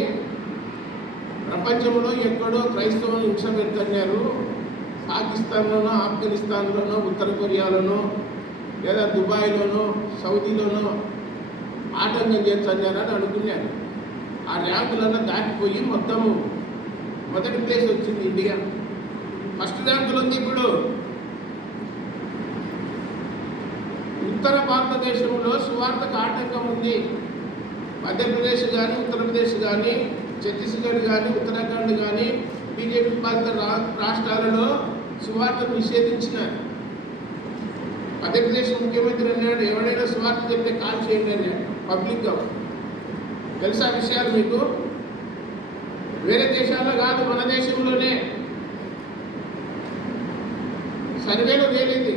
ప్రపంచంలో ఎక్కడో క్రైస్తవులు హింస పెడుతున్నారు. పాకిస్తాన్లోనో, ఆఫ్ఘనిస్తాన్లోనో, ఉత్తర కొరియాలోనో, లేదా దుబాయ్లోనో, సౌదీలోనో ఆటంకం చేస్తున్నారని అనుకున్నాను. ఆ ర్యాంకులన్నా దాటిపోయి మొత్తము మొదటి ప్లేస్ వచ్చింది ఇండియా. ఫస్ట్ ర్యాంకులు ఉంది. ఇప్పుడు ఉత్తర భారతదేశంలో సువార్తకు ఆటంకం ఉంది. మధ్యప్రదేశ్ కానీ, ఉత్తరప్రదేశ్ కానీ, ఛత్తీస్గఢ్ కానీ, ఉత్తరాఖండ్ కానీ బీజేపీ పాలిత రాష్ట్రాలలో సువార్తను నిషేధించినారు. మధ్యప్రదేశ్ ముఖ్యమంత్రి అన్నాడు, ఎవడైనా సువార్త చెప్తే కాల్ చేయండి అన్నాడు పబ్లిక్గా. తెలుసా విషయాలు మీకు? వేరే దేశాల్లో కాదు, మన దేశంలోనే సర్వేలో తేలింది.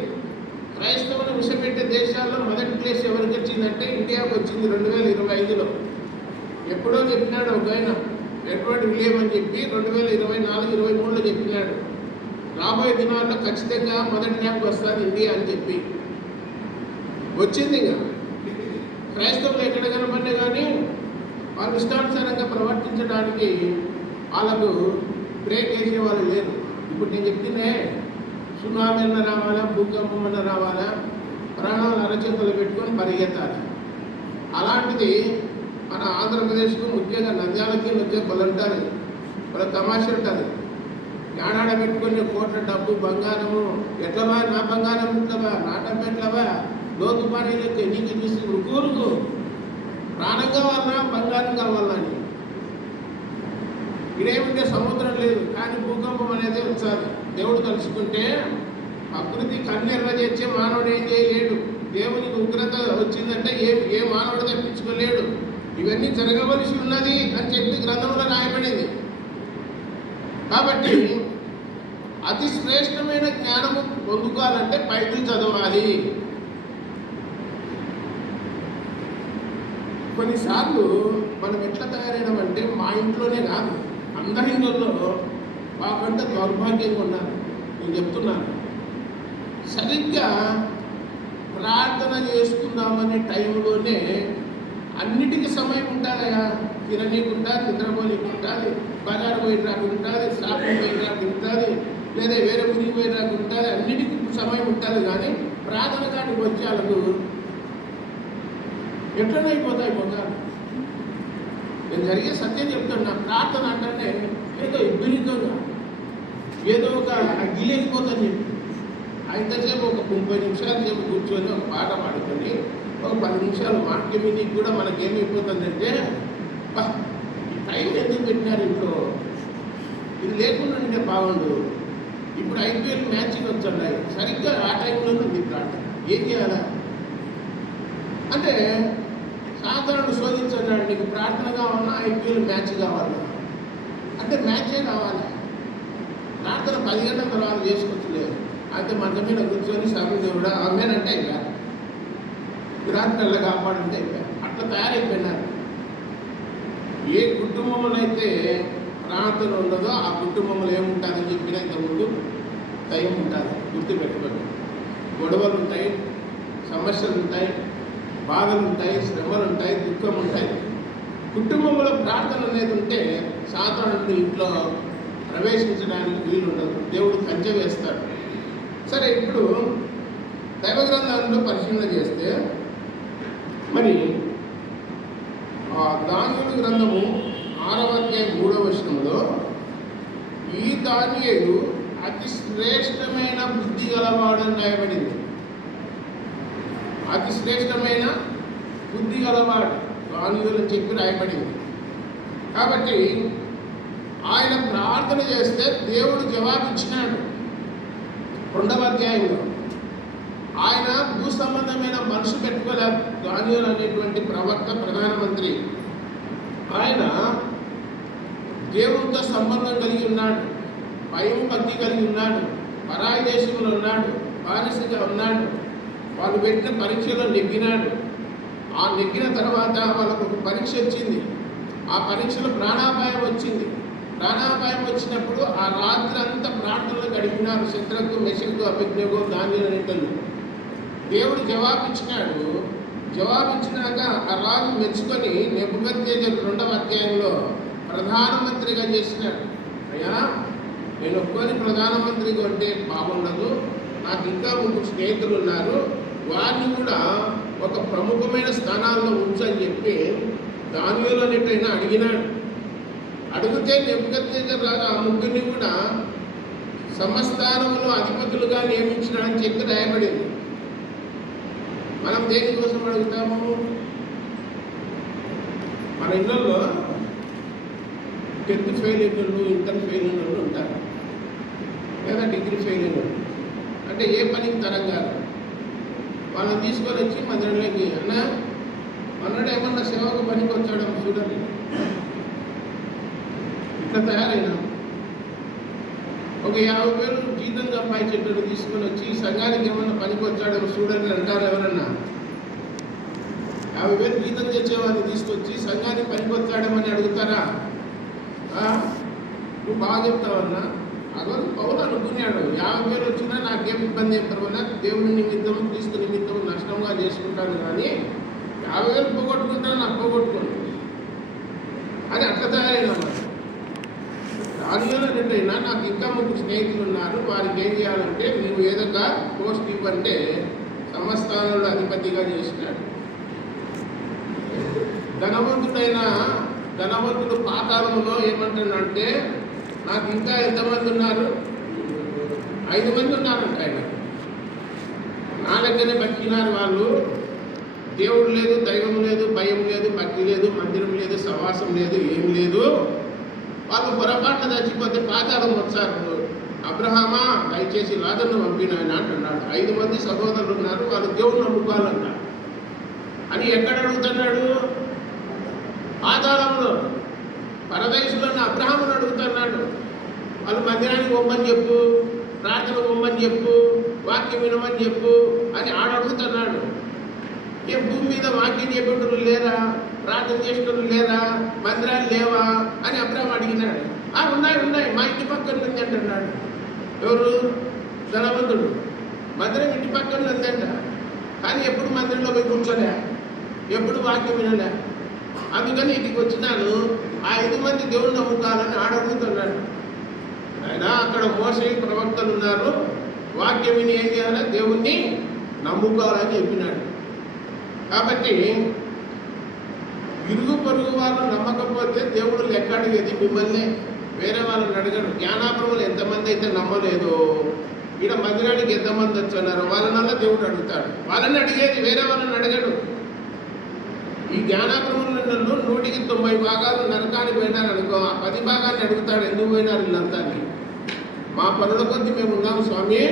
క్రైస్తవులు విషపెట్టే దేశాల్లో మొదటి ప్లేస్ ఎవరికి వచ్చిందంటే ఇండియాకు వచ్చింది 2025లో. ఎప్పుడో చెప్పినాడు ఒక ఆయన, ఎడ్వర్డ్ విలియం అని చెప్పి 2024-23లో చెప్పినాడు, రాబోయే దినాల్లో ఖచ్చితంగా మొదటి ర్యాంక్ వస్తుంది ఇండియా అని చెప్పి. వచ్చింది. ఇంకా క్రైస్తవులు ఎక్కడ కనపడినా కానీ వాళ్ళు ఇష్టానుసారంగా ప్రవర్తించడానికి వాళ్ళకు బ్రేక్ వేసేవాళ్ళు లేరు. ఇప్పుడు నేను చెప్తేనే సునామీ అన్న రావాలా, భూకంపం అన్న రావాలా, ప్రాణాలు అరచేతులు పెట్టుకొని పరిగెత్తాలి. అలాంటిది మన ఆంధ్రప్రదేశ్కు ముఖ్యంగా నంద్యాలకి వచ్చే బలంటారు, వాళ్ళ తమాష ఉంటుంది. ఏడాడ పెట్టుకుని కోట్ల డబ్బు బంగారము ఎట్లవా, నా బంగారం ఇట్లవా, నా డబ్బు ఎట్లవా, లోతు పానీలకి నీకు చూసి రుకూరుకు ప్రాణం కావాలన్నా బంగారం కావాలన్నా అని. ఇదేమింటే సముద్రం లేదు కానీ భూకంపం అనేది వచ్చాలి. దేవుడు తలుచుకుంటే ప్రకృతి కన్నెర్ర చేసే మానవుడు ఏం చేయలేడు. దేవునికి ఉగ్రత వచ్చిందంటే ఏ మానవుడు తప్పించుకోలేడు. ఇవన్నీ జరగవలసి ఉన్నది అని చెప్పి గ్రంథంలో రాయబడింది. కాబట్టి అతి శ్రేష్టమైన జ్ఞానము పొందుకోవాలంటే బైబిల్ చదవాలి. కొన్నిసార్లు మనం ఎట్లా తయారైనామంటే మా ఇంట్లోనే కాదు, అందరి ఇంట్లో మాకంటే దౌర్భాగ్యంగా ఉన్నారు. నేను చెప్తున్నాను, సరిగ్గా ప్రార్థన చేసుకుందామనే టైంలోనే అన్నిటికీ సమయం ఉంటుందా? తిననీకు ఉంటుంది, నిద్రపోనీకు ఉంటుంది, బజారు పోయి రాకు ఉంటుంది, షాపింగ్ పోయి రాకు ఉంటుంది, లేదా వేరే ఊరికి పోయి రాకు ఉంటుంది. అన్నిటికీ సమయం ఉంటుంది. కానీ ప్రార్థన కాడికి వచ్చే వాళ్ళకు ఎట్లనైపోతాయి మొత్తాలు. నేను జరిగే సత్యం చెప్తున్నా. ప్రార్థన అంటే ఏదో ఇబ్బందిగా ఏదో ఒక గిలేకపోతాను చెప్పి అయితేసేపు ఒక 30 నిమిషాలు సేపు కూర్చొని ఒక పాట పాడుకొని ఒక 10 నిమిషాలు మాట్లాడి కూడా మనకేమైపోతుందంటే టైం ఎందుకు పెట్టినారు ఇంట్లో, ఇది లేకుండా ఉంటే బాగుండు. ఇప్పుడు ఐపీఎల్ మ్యాచ్కి వచ్చాయి, సరిగ్గా ఆ టైంలో ఉంది ప్రార్థన. ఏం చేయాలా అంటే సాధారణ శోధించన్నాడు, నీకు ప్రార్థన కావాలన్నా ఐపీఎల్ మ్యాచ్ కావాలా అంటే మ్యాచే కావాలి. ప్రార్థన 10 గంటల తర్వాత చేసుకోవచ్చులేదు. అయితే మంట మీద కూర్చొని స్వామి దేవుడా ఆమెనంటే అయిపోయారు, విరాట్ నెల కాపాడంటే అయిపోయారు. అట్లా తయారైపోయినారు. ఏ కుటుంబంలోనైతే ప్రార్థన ఉండదో ఆ కుటుంబంలో ఏముంటుందని చెప్పిన ఇంతకుముందు దయం ఉంటుంది. గుర్తుపెట్టుకోండి. గొడవలు ఉంటాయి, సమస్యలు ఉంటాయి, బాధలు ఉంటాయి, శ్రమలు ఉంటాయి, దుఃఖం ఉంటాయి. కుటుంబంలో ప్రార్థన అనేది ఉంటే సాధారణ ఇంట్లో ప్రవేశించడానికి వీలు ఉండదు. దేవుడు కంచె వేస్తాడు. సరే, ఇప్పుడు దైవ గ్రంథాలను పరిశీలన చేస్తే మరి దానియేలు గ్రంథము 6వ అధ్యాయం 3వ వచనంలో ఈ దానియేలు అతి శ్రేష్టమైన బుద్ధి గలవాడని రాయబడింది. అతి శ్రేష్టమైన బుద్ధి గలవాడు దానియేలు అని చెప్పి రాయబడింది. కాబట్టి ఆయన ప్రార్థన చేస్తే దేవుడు జవాబిచ్చినాడు. 2వ అధ్యాయంలో ఆయన భూ సంబంధమైన మనసు పెట్టుకోలేదు. దానియేలు అనేటువంటి ప్రవక్త, ప్రధానమంత్రి, ఆయన దేవుడితో సంబంధం కలిగి ఉన్నాడు, భయం భక్తి కలిగి ఉన్నాడు, పరాయి దేశంలో ఉన్నాడు, బానిసగా ఉన్నాడు. వాళ్ళు పెట్టిన పరీక్షలో నెగ్గినాడు. ఆ నెగ్గిన తర్వాత వాళ్ళకు ఒక పరీక్ష వచ్చింది. ఆ పరీక్షలో ప్రాణాపాయం వచ్చింది. ప్రాణాపాయం వచ్చినప్పుడు ఆ రాత్రి అంతా ప్రార్థనలు గడిపినారు. శత్రుకు, మెషకు, అభిజ్ఞకు, దానియేలు అనేటోళ్ళు. దేవుడు జవాబిచ్చినాడు. జవాబిచ్చినాక ఆ రాజు మెచ్చుకొని నెబుకద్నెజరు 2వ అధ్యాయంలో ప్రధానమంత్రిగా చేసినాడు. అయ్యా, నేను ఒక్కని ప్రధానమంత్రిగా ఉంటే బాగుండదు, నాకు ఇంకా 3 స్నేహితులు ఉన్నారు, వారిని కూడా ఒక ప్రముఖమైన స్థానాల్లో ఉంచని చెప్పి దానియేలు అనేటైనా అడిగినాడు. అడిగితే నెబుకద్నెజరు రాజు ఆ 3 కూడా సంస్థానంలో అధిపతులుగా నియమించినాడని చెప్పి రాయబడింది. మనం దేనికోసం అడుగుతాము? మన ఇళ్ళల్లో 10th ఫెయిల్ అయిన వాళ్ళు, ఇంటర్ ఫెయిల్ అయిన వాళ్ళు ఉంటారు, లేదా డిగ్రీ ఫెయిల్ అయిన వాళ్ళు. అంటే ఏ పనికి తరం కాదు. వాళ్ళని తీసుకొని వచ్చి మందిరంలోకి, అన్న అన్నాడు ఏమన్నా సేవకు పనికి వచ్చాడేమో చూడండి, ఇట్లా తయారైనా. ఒక 50,000 జీతం సంపాదించేటట్టు తీసుకొని వచ్చి సంఘానికి ఏమన్నా పనికి వచ్చాడేమో చూడండి అంటారు ఎవరన్నా? 50,000 జీతం తెచ్చేవాడిని తీసుకొచ్చి సంఘానికి పనికి వచ్చాడేమని అడుగుతారా? నువ్వు బాగా చెప్తావన్నా. ఆ రోజు పౌలు అనుకున్నాడు, 50,000 వచ్చినా నాకేం ఇబ్బంది ఏమన్నా, దేవుని నిమిత్తం, క్రీస్తు నిమిత్తం నష్టంగా చేసుకుంటాను, కానీ 50,000 పోగొట్టుకుంటాను, నాకు పోగొట్టుకోను అని అట్లా తయారైనా. దానిలో రెండైనా నాకు ఇంకా 3 స్నేహితులు ఉన్నారు, వారికి ఏం చేయాలంటే నువ్వు ఏదో పోస్ట్ ఇవ్వంటే సంస్థానంలో అధిపతిగా చేసినాడు. ధనవంతుడు పాతాళంలో ఏమంటున్నాడంటే నాకు ఇంకా ఎంతమంది ఉన్నారు? 5 మంది ఉన్నారంట. ఆయన నా దగ్గరనే బతికినారు. వాళ్ళు దేవుడు లేదు, దైవం లేదు, భయం లేదు, భక్తి లేదు, మందిరం లేదు, సవాసం లేదు, ఏం లేదు. వాళ్ళు పొరపాటున చచ్చిపోతే పాతాళం వచ్చారు. అబ్రహామా దయచేసి లాజరును పంపినాయన అంటున్నాడు. 5 మంది సహోదరులు ఉన్నారు, వాళ్ళు దేవుడు నమ్ముకోవాలన్నారు అని ఎక్కడ అడుగుతున్నాడు? పాతాళంలో, పరదేశంలో ఉన్న అబ్రహామును అడుగుతున్నాడు. వాళ్ళు మందిరానికి పొమ్మని చెప్పు, ప్రార్థన పొమ్మని చెప్పు, వాక్యం వినమని చెప్పు అని అడుగుతున్నాడు. ఏ భూమి మీద వాక్యం చెప్పేటోళ్ళు లేరా? ప్రార్థన చేసేటోళ్ళు లేరా? మందిరాలు లేవా అని అబ్రహాం అడిగినాడు. ఉన్నాయి, మా ఇంటి పక్కన ఉంది అంటున్నాడు. ఎవరు? ధనవంతుడు. మందిరం ఇంటి పక్కన ఉందంట, కానీ ఎప్పుడు మందిరంలో పోయి కూర్చోలే, ఎప్పుడు వాక్యం వినలే. అందుకని ఇంటికి వచ్చినాను. ఆ 5 మంది దేవుడు నమ్ముతారని అడుగుతున్నాడు. ఆయన అక్కడ మోసే ప్రవక్తలు ఉన్నారు, వాక్యం విని ఏం చేయాలి? దేవుణ్ణి నమ్ముకోవాలని చెప్పినాడు. కాబట్టి ఇరుగు పొరుగు వాళ్ళు నమ్మకపోతే దేవుడు లెక్క అడిగేది మిమ్మల్ని, వేరే వాళ్ళని అడగడు. జ్ఞానాపురంలో ఎంతమంది అయితే నమ్మలేదో, ఇక్కడ మందిరానికి ఎంతమంది వచ్చున్నారో వాళ్ళనల్లా దేవుడు అడుగుతాడు. వాళ్ళని అడిగేది, వేరే వాళ్ళని అడగడు. ఈ జ్ఞానాపురంలో 100కి 90 భాగాలు నరకానికి పోయినారు అనుకో, ఆ 10 భాగాన్ని అడుగుతాడు, ఎందుకు పోయినారు వీళ్ళంతా? మా పనుల కొద్ది మేము ఉన్నాము స్వామి,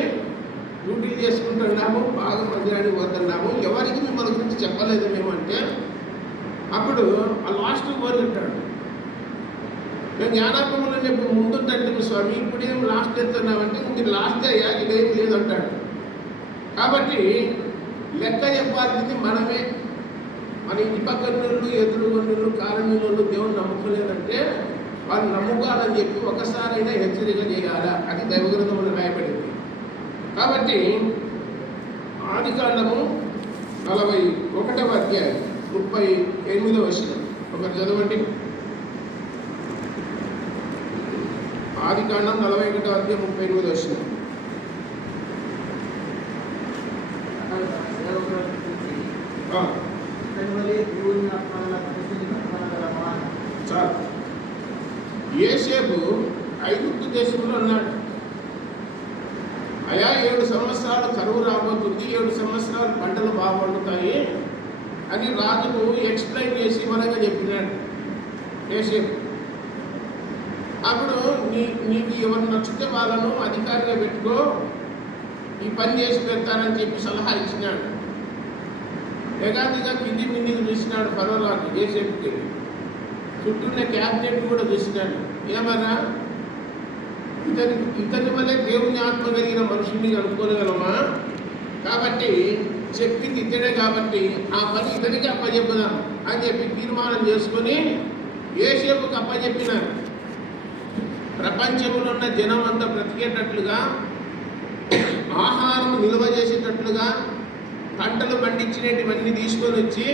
డ్యూటీలు చేసుకుంటున్నాము, బాగా మందిరానికి పోతున్నాము, ఎవరికి మిమ్మల్ని గురించి చెప్పలేదు మేము అంటే, అప్పుడు ఆ లాస్ట్ కోరుకుంటాడు. మేము జ్ఞానాపురంలో చెప్పి ముందుంటే స్వామి, ఇప్పుడేం లాస్ట్ ఎత్తున్నామంటే ఇంక లాస్ట్ అయ్యా, ఇదేం లేదంటాడు. కాబట్టి లెక్క చెప్పాల్సింది మనమే. మన ఇంటి పక్కనోళ్ళు ఎదురుగుండు కాలనీళ్ళు దేవుని నమ్ముకోలేదంటే వాళ్ళు నమ్ముకోవాలని చెప్పి ఒకసారైనా హెచ్చరిక చేయాలా, అది దైవగ్రంథంలో రాయబడింది. కాబట్టి ఆదికాండము 41వ అధ్యాయం 38వ వచనం ఒకరు చదవండి. ఆదికాండం 41వ అధ్యాయం 38వ వచనం. చాలు. యోసేపు ఐగుప్తు దేశంలో ఉన్నాడు. అయా 7 సంవత్సరాలు కరువు రాబోతుంది, 7 సంవత్సరాలు పంటలు బాగుంటాయి అని రాజుకు ఎక్స్ప్లెయిన్ చేసి వివరంగా చెప్పినాడు యోసేపు. అప్పుడు నీకు ఎవరు నచ్చితే వాళ్ళను అధికారిగా పెట్టుకో, ఈ పని చేసి పెడతానని చెప్పి సలహా ఇచ్చినాడు. ఏకాదిగా కింది మిందికి చూసినాడు ఫరో రాజు యోసేపుకి. చుట్టూనే క్యాబినెట్ కూడా చూసినాడు. ఏమన్నా ఇతని వల్లే దేవుని ఆత్మ కలిగిన మనుషుల్ని అనుకోగలమా? కాబట్టి చెప్పింది ఇతడే కాబట్టి ఆ పని ఇతనికి అప్పచెప్పుదాం అని చెప్పి తీర్మానం చేసుకుని యోసేపుకు అప్పచెప్పినారు. ప్రపంచంలో ఉన్న జనం అంతా బ్రతికేటట్లుగా, ఆహారం నిల్వ చేసేటట్లుగా, పంటలు పండించినటువన్నీ తీసుకొని వచ్చి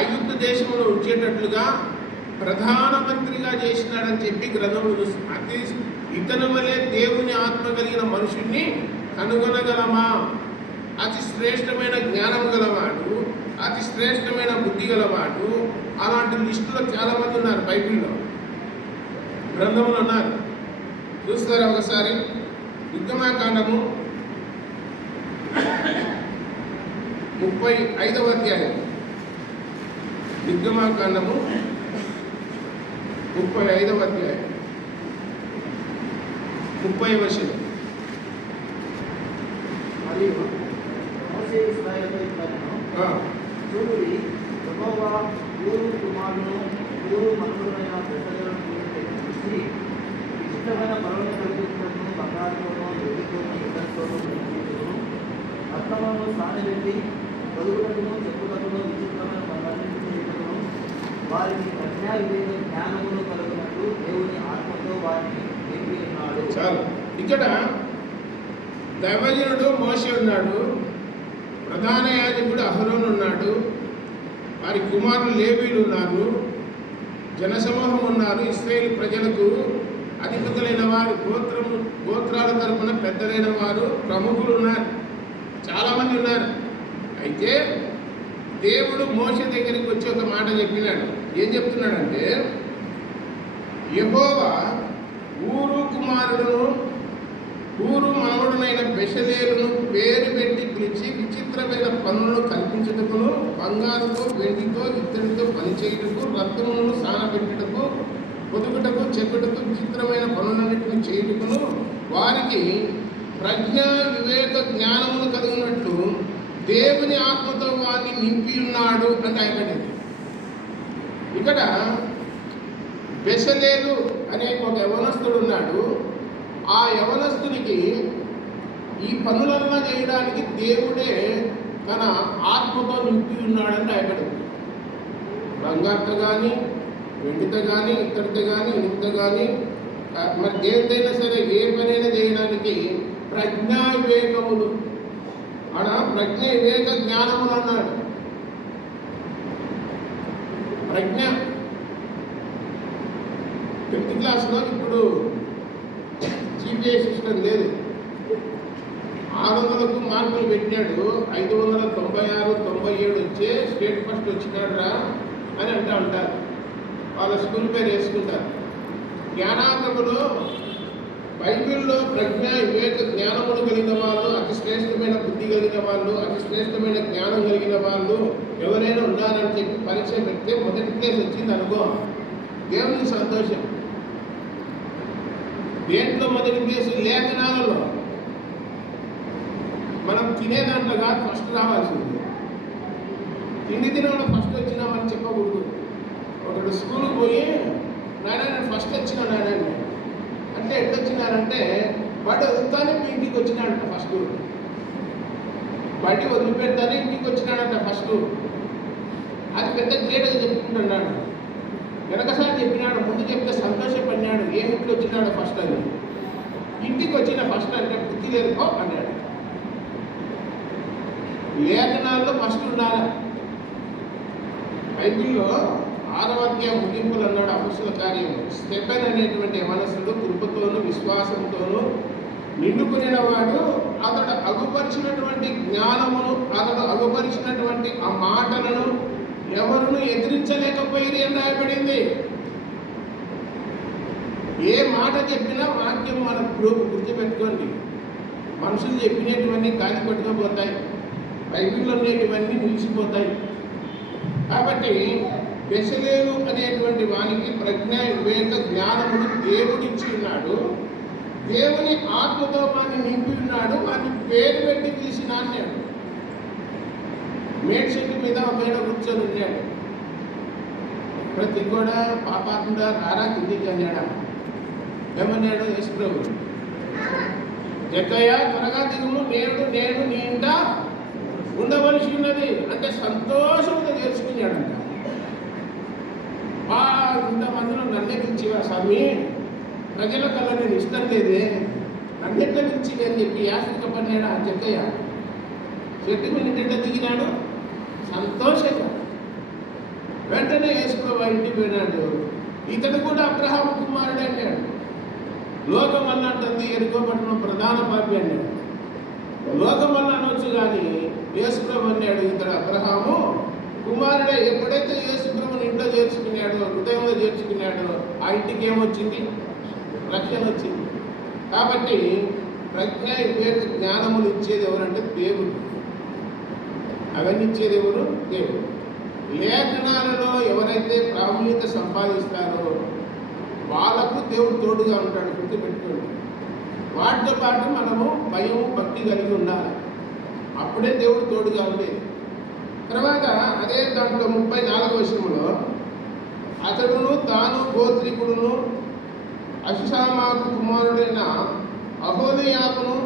ఐగుప్తు దేశంలో ఉంచేటట్లుగా ప్రధానమంత్రిగా చేసినాడని చెప్పి గ్రంథంలో చూస్తుంది. ఇతని వలె దేవుని ఆత్మ కలిగిన మనుషుణ్ణి కనుగొనగలమా? అతి శ్రేష్టమైన జ్ఞానం గలవాడు, అతి శ్రేష్టమైన బుద్ధి గలవాడు. అలాంటి లిస్టులో చాలామంది ఉన్నారు బైబిల్లో, గ్రంథంలో ఉన్నారు. చూస్తారా ఒకసారి? నిర్గమాకాండము 35వ అధ్యాయం. నిర్గమాకాండము 35వ అధ్యాయం 30వ వచనం. మరియు మోషే ఇశ్రాయేలు చూడుడి, యెహోవా ఊరు కుమారులను ఊరు మనుషులైన ప్రజలను పిలిచి విచిత్రమైన పనులను కలిగించడం బంగారుతోనూ వెండితోనూ ఇతరులతోనూ ప్రతిష్ఠితులను రత్నములను సానబెట్టి పొదుగులను చెప్పులను విచిత్రమైన పనులన్నింటినీ చేయటను వారిని ప్రజ్ఞా వివేక జ్ఞానమును కలుగునట్లు దేవుని ఆత్మతో వారిని నింపి ఉన్నాడు. చాలు. ఇక్కడ దైవజనుడు మోషే ఉన్నాడు, ప్రధాన యాజకుడు అహరోను ఉన్నాడు, వారి కుమారులు లేవీలు ఉన్నారు, జనసమూహం ఉన్నారు, ఇశ్రాయేలు ప్రజలకు అధిపతులైన వారు, గోత్రాల తరపున పెద్దలైన వారు, ప్రముఖులు ఉన్నారు, చాలామంది ఉన్నారు. అయితే దేవుడు మోషే దగ్గరికి వచ్చి ఒక మాట చెప్పినాడు. ఏం చెప్తున్నాడంటే, యెహోవా ఊరు కుమారుడును ఊరు మనవడునైన బెషలేలును పేరు పెట్టి పిలిచి విచిత్రమైన పనులను కల్పించుటకును, బంగారుతో వెండితో ఇత్తడితో పనిచేయుటకు, రత్నములను సానబెట్టుటకు, పొదుగుటకు, చెక్కుటకు, విచిత్రమైన పనులన్నింటినీ చేయుటకును వారికి ప్రజ్ఞా వివేక జ్ఞానమును కలిగినట్లు దేవుని ఆత్మతో వారిని నింపి ఉన్నాడు అని రాయబడింది. ఇక్కడ బెషలేలు అనే ఒక యవనస్తుడు ఉన్నాడు. ఆ యవనస్తునికి ఈ పనులన్నా చేయడానికి దేవుడే తన ఆత్మతో నింపి ఉన్నాడని రాయబడింది. బంగారుతో కానీ, వెండితో కానీ, ఇత్తడితో కానీ, ఇనుముతో కానీ, మరి దేనిదైనా సరే ఏ పనైనా చేయడానికి ప్రజ్ఞా వివేకములు ఆడ ప్రజ్ఞ వివేక జ్ఞానములు అన్నాడు. ప్రజ్ఞ 5th క్లాస్లో ఇప్పుడు జీపీఏ సిస్టమ్ లేదు. 600కు మార్కులు పెట్టాడు, 596, 97 వచ్చే స్టేట్ ఫస్ట్ వచ్చినాడు రా అని ఉంటారు. వాళ్ళ స్కూల్ పేరు వేసుకుంటారు. జ్ఞానాంగములో బైబిల్లో ప్రజ్ఞ వివేక జ్ఞానములు కలిగిన వాళ్ళు, అతి శ్రేష్టమైన బుద్ధి కలిగిన వాళ్ళు, అతి శ్రేష్టమైన జ్ఞానం కలిగిన వాళ్ళు ఎవరైనా ఉన్నారని చెప్పి పరీక్ష పెడితే మొదటి ప్లేస్ వచ్చింది అనుకో, దేవునికి సంతోషం. దేంట్లో మొదటి ప్లేస్? లేఖనాలలో. మనం తినే దాంట్లో కాదు ఫస్ట్ రావాల్సింది. తిండి తినడంలో ఫస్ట్ వచ్చినామని చెప్పకూడదు. ఒకడు స్కూల్కి పోయి నాయన నేను ఫస్ట్ వచ్చినా నాయన అంటే ఎట్టొచ్చినారంటే వాడు వదులుతానే ఇంటికి వచ్చినాడంట ఫస్ట్. బట్టి వదిలిపెడతానే ఇంటికి వచ్చినాడంట ఫస్ట్. అది పెద్ద గ్రేట్గా చెప్పుకుంటున్నాడు. వెనకసారి చెప్పినాడు, ముందు చెప్తే సంతోషపడినాడు. ఏమిట్లు వచ్చినాడు ఫస్ట్ అని. ఇంటికి వచ్చిన ఫస్ట్ అంటే బుద్ధి లేదు అన్నాడు. లేఖనాల్లో ఫస్ట్ ఉండాలి. బైబిల్లో 6వ అధ్యాయం ముగింపులు అన్నాడు అపొస్తలుల కార్యం. స్టెఫెన్ అనేటువంటి మనసుడు కృపతోనూ విశ్వాసంతోనూ నిండుకునే వాడు అతడు అగుపరిచినటువంటి జ్ఞానమును, అతడు అగుపరిచినటువంటి ఆ మాటలను ఎవరును ఎదిరించలేకపోయి అని రాయబడింది. ఏ మాట చెప్పినా వాక్యం మన గుర్తుపెట్టుకోండి. మనుషులు చెప్పినటువన్నీ గాలి పట్టుకోపోతాయి, బైబిల్లో ఉండేటివన్నీ నిలిచిపోతాయి. కాబట్టి బెసలేలు అనేటువంటి వానికి ప్రజ్ఞ వివేక జ్ఞానమును దేవుడిచ్చి ఉన్నాడు. దేవుని ఆత్మతో వాడిని నింపి ఉన్నాడు. వాడిని పేరు పెట్టి తీసిన అన్నాడు. మేడ్ చెట్టు మీద ఒక కూర్చొని ఉన్నాడు. ప్రతి కూడా పాపాత్ముడా రారా కిందికి అన్నాడా. ఏమన్నాడు యేసు ప్రభు? జక్కయ్య త్వరగా దిగుము, నేను నీ ఇంట ఉండవలసి ఉన్నది అంటే సంతోషంతో చేర్చుకున్నాడంట. ఇంతమందిలో నన్నే పిలిచివా స్వామి, ప్రజల కల్లా నేను ఇష్టం లేదే, నన్నెట్లా పిలిచివి అని చెప్పి యాత్రిక పడినాడు ఆ జక్కయ్య. చెట్టు మీద దిగినాడు సంతోషంగా. వెంటనే యేసు ప్రభు ఇంటికి పోయినాడు. ఇతడు కూడా అబ్రహాము కుమారుడు అన్నాడు. లోకం వల్ల అంటుంది ఎరుకోబడిన ప్రధాన పాపి అన్నాడు. లోకం వల్ల అనవచ్చు కానీ యేసు ప్రభు అన్నాడు ఇతడు అబ్రహాము కుమారుడే. ఎప్పుడైతే యేసు ప్రభుని ఇంట్లో చేర్చుకున్నాడో, హృదయంలో చేర్చుకున్నాడో, ఆ ఇంటికి ఏమొచ్చింది? రక్షణ వచ్చింది. కాబట్టి ప్రజ్ఞ వివేక జ్ఞానములు ఇచ్చేది ఎవరంటే దేవుడు. అవన్నీ ఇచ్చేది ఎవరు? దేవుడు. లేఖనాలలో ఎవరైతే ప్రాముఖ్యత సంపాదిస్తారో వాళ్ళకు దేవుడు తోడుగా ఉంటాడు. గుర్తుపెట్టుకోండి. వాటితో పాటు మనము భయం భక్తి కలిగి ఉండాలి. అప్పుడే దేవుడు తోడుగా ఉండేది. తర్వాత అదే దాంట్లో 34వ వచనంలో అతడును తాను గోత్రికుడును అహిషామాకు కుమారుడైన అహోలీయాబును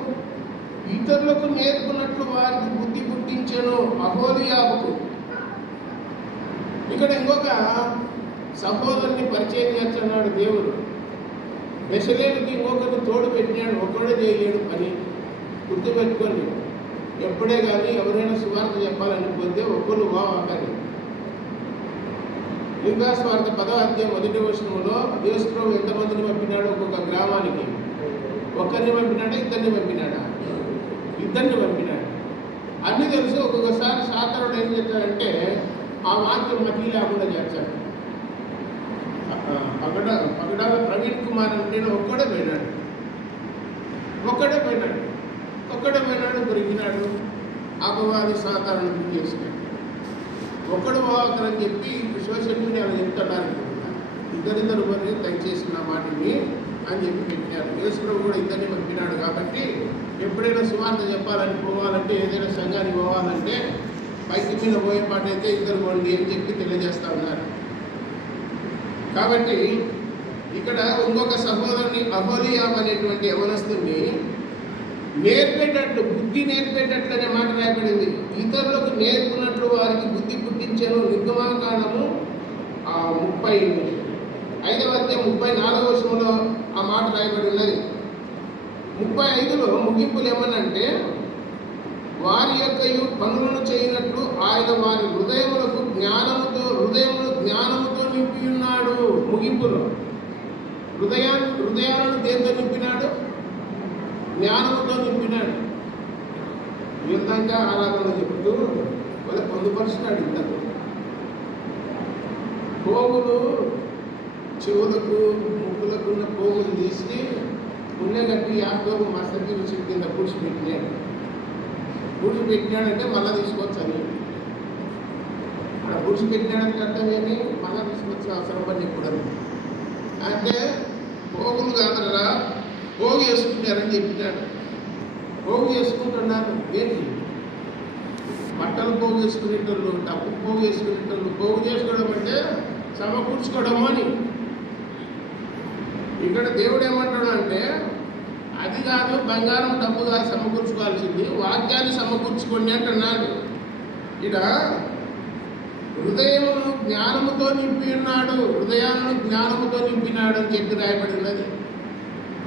ఇతరులకు నేర్పునట్లు వారికి బుద్ధి పుట్టించెను. అహోలీయాబుకు ఇక్కడ ఇంకొక సహోదరుని పరిచయం చేస్తున్నాడు దేవుడు. బెసలేలుకి ఇంకొకరిని తోడు పెట్టినాడు. ఒక్కడే చేయలేడు పని. గుర్తుపెట్టుకోండి. ఎప్పుడే కానీ ఎవరైనా సువార్త చెప్పాలని పోతే ఒక్కరు వాకని. ఇంకా స్వార్థ 10వ అధ్యాయం 1వ వచనంలో యేసు ప్రభు ఎంతమందిని పంపినాడు? ఒక్కొక్క గ్రామానికి ఒక్కరిని పంపినాడా? ఇద్దరిని పంపినాడా? ఇద్దరిని పంపినాడు. అన్నీ తెలుసు. ఒక్కొక్కసారి సాతానుడు ఏం చేస్తాడంటే ఆ వాక్యం మధ్య లేకుండా చేస్తాడు. పగడాల ప్రవీణ్ కుమార్ అంటే ఒక్కడే పోయినాడు దొరికినాడు. అపవాది సాతాను బుక్ చేసినాడు. ఒక్కడు పోవాలని చెప్పి సోషల్ మీడియాలో చెప్తున్నారు. ఇద్దరిద్దరు పోయి దయచేసి నా మాటని అని చెప్పి పెట్టినారు. యేసు ప్రభు కూడా ఇద్దరిని పంపినాడు. కాబట్టి ఎప్పుడైనా సువార్త చెప్పాలని పోవాలంటే, ఏదైనా సంఘానికి పోవాలంటే బైక్ మీద పోయే పాట అయితే ఇద్దరు పోండి అని చెప్పి తెలియజేస్తా ఉన్నారు. కాబట్టి ఇక్కడ ఇంకొక సహోదరుని అహోలీయాబు అనేటువంటి యవనస్తుని నేర్పేటట్లు, బుద్ధి నేర్పేటట్లు అనే మాట రాయబడింది. ఇతరులకు నేర్పునట్లు వారికి బుద్ధి పుట్టించాను. నిర్గమాకాండము 35వ అధ్యాయం 34వ వచనంలో ఆ మాట రాయబడి ఉన్నది. 35లో ముగింపులు ఏమనంటే వారి యొక్క పనులను చేయనట్లు ఆయన వారి హృదయములకు జ్ఞానముతో నింపి ఉన్నాడు. ముగింపులో హృదయాలను దేంతో నింపినాడు? జ్ఞానముతో నింపినాడు. ఈ విధంగా ఆరాధన చెప్తూ వాళ్ళ పొందుపరుచున్నాడు. ఇద్దరు పోగులు చెవులకు ముక్కులకు ఉన్న పోగులు తీసి పుణ్యగట్టి యాకోబు మస్తకి రుచి కింద పూడ్చిపెట్టినాడంటే మళ్ళీ తీసుకొచ్చని. అక్కడ పూడ్చిపెట్టినాడంటే అర్థం ఏమి? మళ్ళీ తీసుకొచ్చిన అవసరం పని చెప్పడం అంటే పోగులు కాదరా, పోగు చేసుకుంటారని చెప్పినాడు. పోగు చేసుకుంటున్నారు ఏంటి? బట్టలు పోగు చేసుకునేటోళ్ళు, డబ్బు పోగు చేసుకునేటోళ్ళు. పోగు చేసుకోవడం అంటే సమకూర్చుకోవడం అని. ఇక్కడ దేవుడు ఏమంటాడు అంటే అది కాదు, బంగారం డబ్బు కాదు సమకూర్చుకోవాల్సింది, వాక్యాన్ని సమకూర్చుకోండి అంటున్నాడు. ఇక్కడ హృదయమును జ్ఞానముతో నింపి ఉన్నాడు, హృదయాలను జ్ఞానముతో నింపినాడు అని చెప్పి రాయబడి ఉన్నది.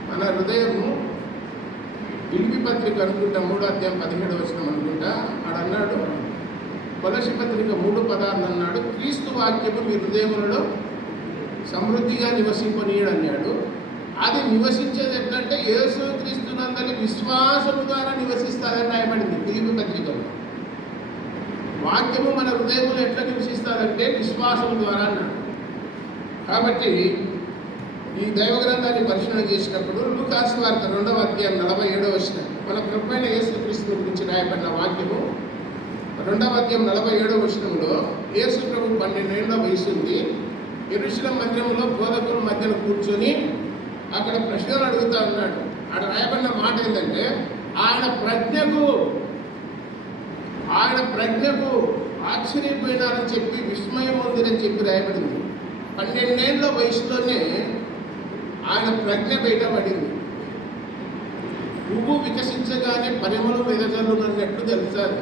మన హృదయము ఫిలిప్పీ పత్రిక అనుకుంటా 3:17 అనుకుంటా ఆడన్నాడు, కొలస్సీ పత్రిక 3:16 అన్నాడు, క్రీస్తు వాక్యము మీ హృదయములలో సమృద్ధిగా నివసింపనీయడు అన్నాడు. అది నివసించేది ఎట్లంటే యేసు క్రీస్తునందలి విశ్వాసము ద్వారా నివసిస్తారని రాయబడింది ఫిలిప్పీ పత్రికలో. వాక్యము మన హృదయంలో ఎట్లా నివసిస్తారంటే విశ్వాసం ద్వారా అన్నాడు. కాబట్టి ఈ దైవ గ్రంథాన్ని పరిశీలన చేసినప్పుడు లూకాసు వార్త 2:47 మన ప్రభువైన యేసుక్రీస్తు గురించి రాయబడిన వాక్యము 2:47 యేసు ప్రభు 12 ఏళ్ల వయసు ఉంది. యెరూషలేము మందిరంలో బోధకుల మధ్యన కూర్చొని అక్కడ ప్రశ్నలు అడుగుతా ఉన్నాడు. అక్కడ రాయబడిన మాట ఏంటంటే ఆయన ప్రజ్ఞకు ఆశ్చర్యపోయినారని చెప్పి విస్మయం ఉందని చెప్పి రాయబడింది. 12 ఏళ్ల వయసులోనే ఆయన ప్రజ్ఞ బయటపడింది. పువ్వు వికసించగానే పరిమళం వెదజల్లునన్నట్టు తెలుసారు.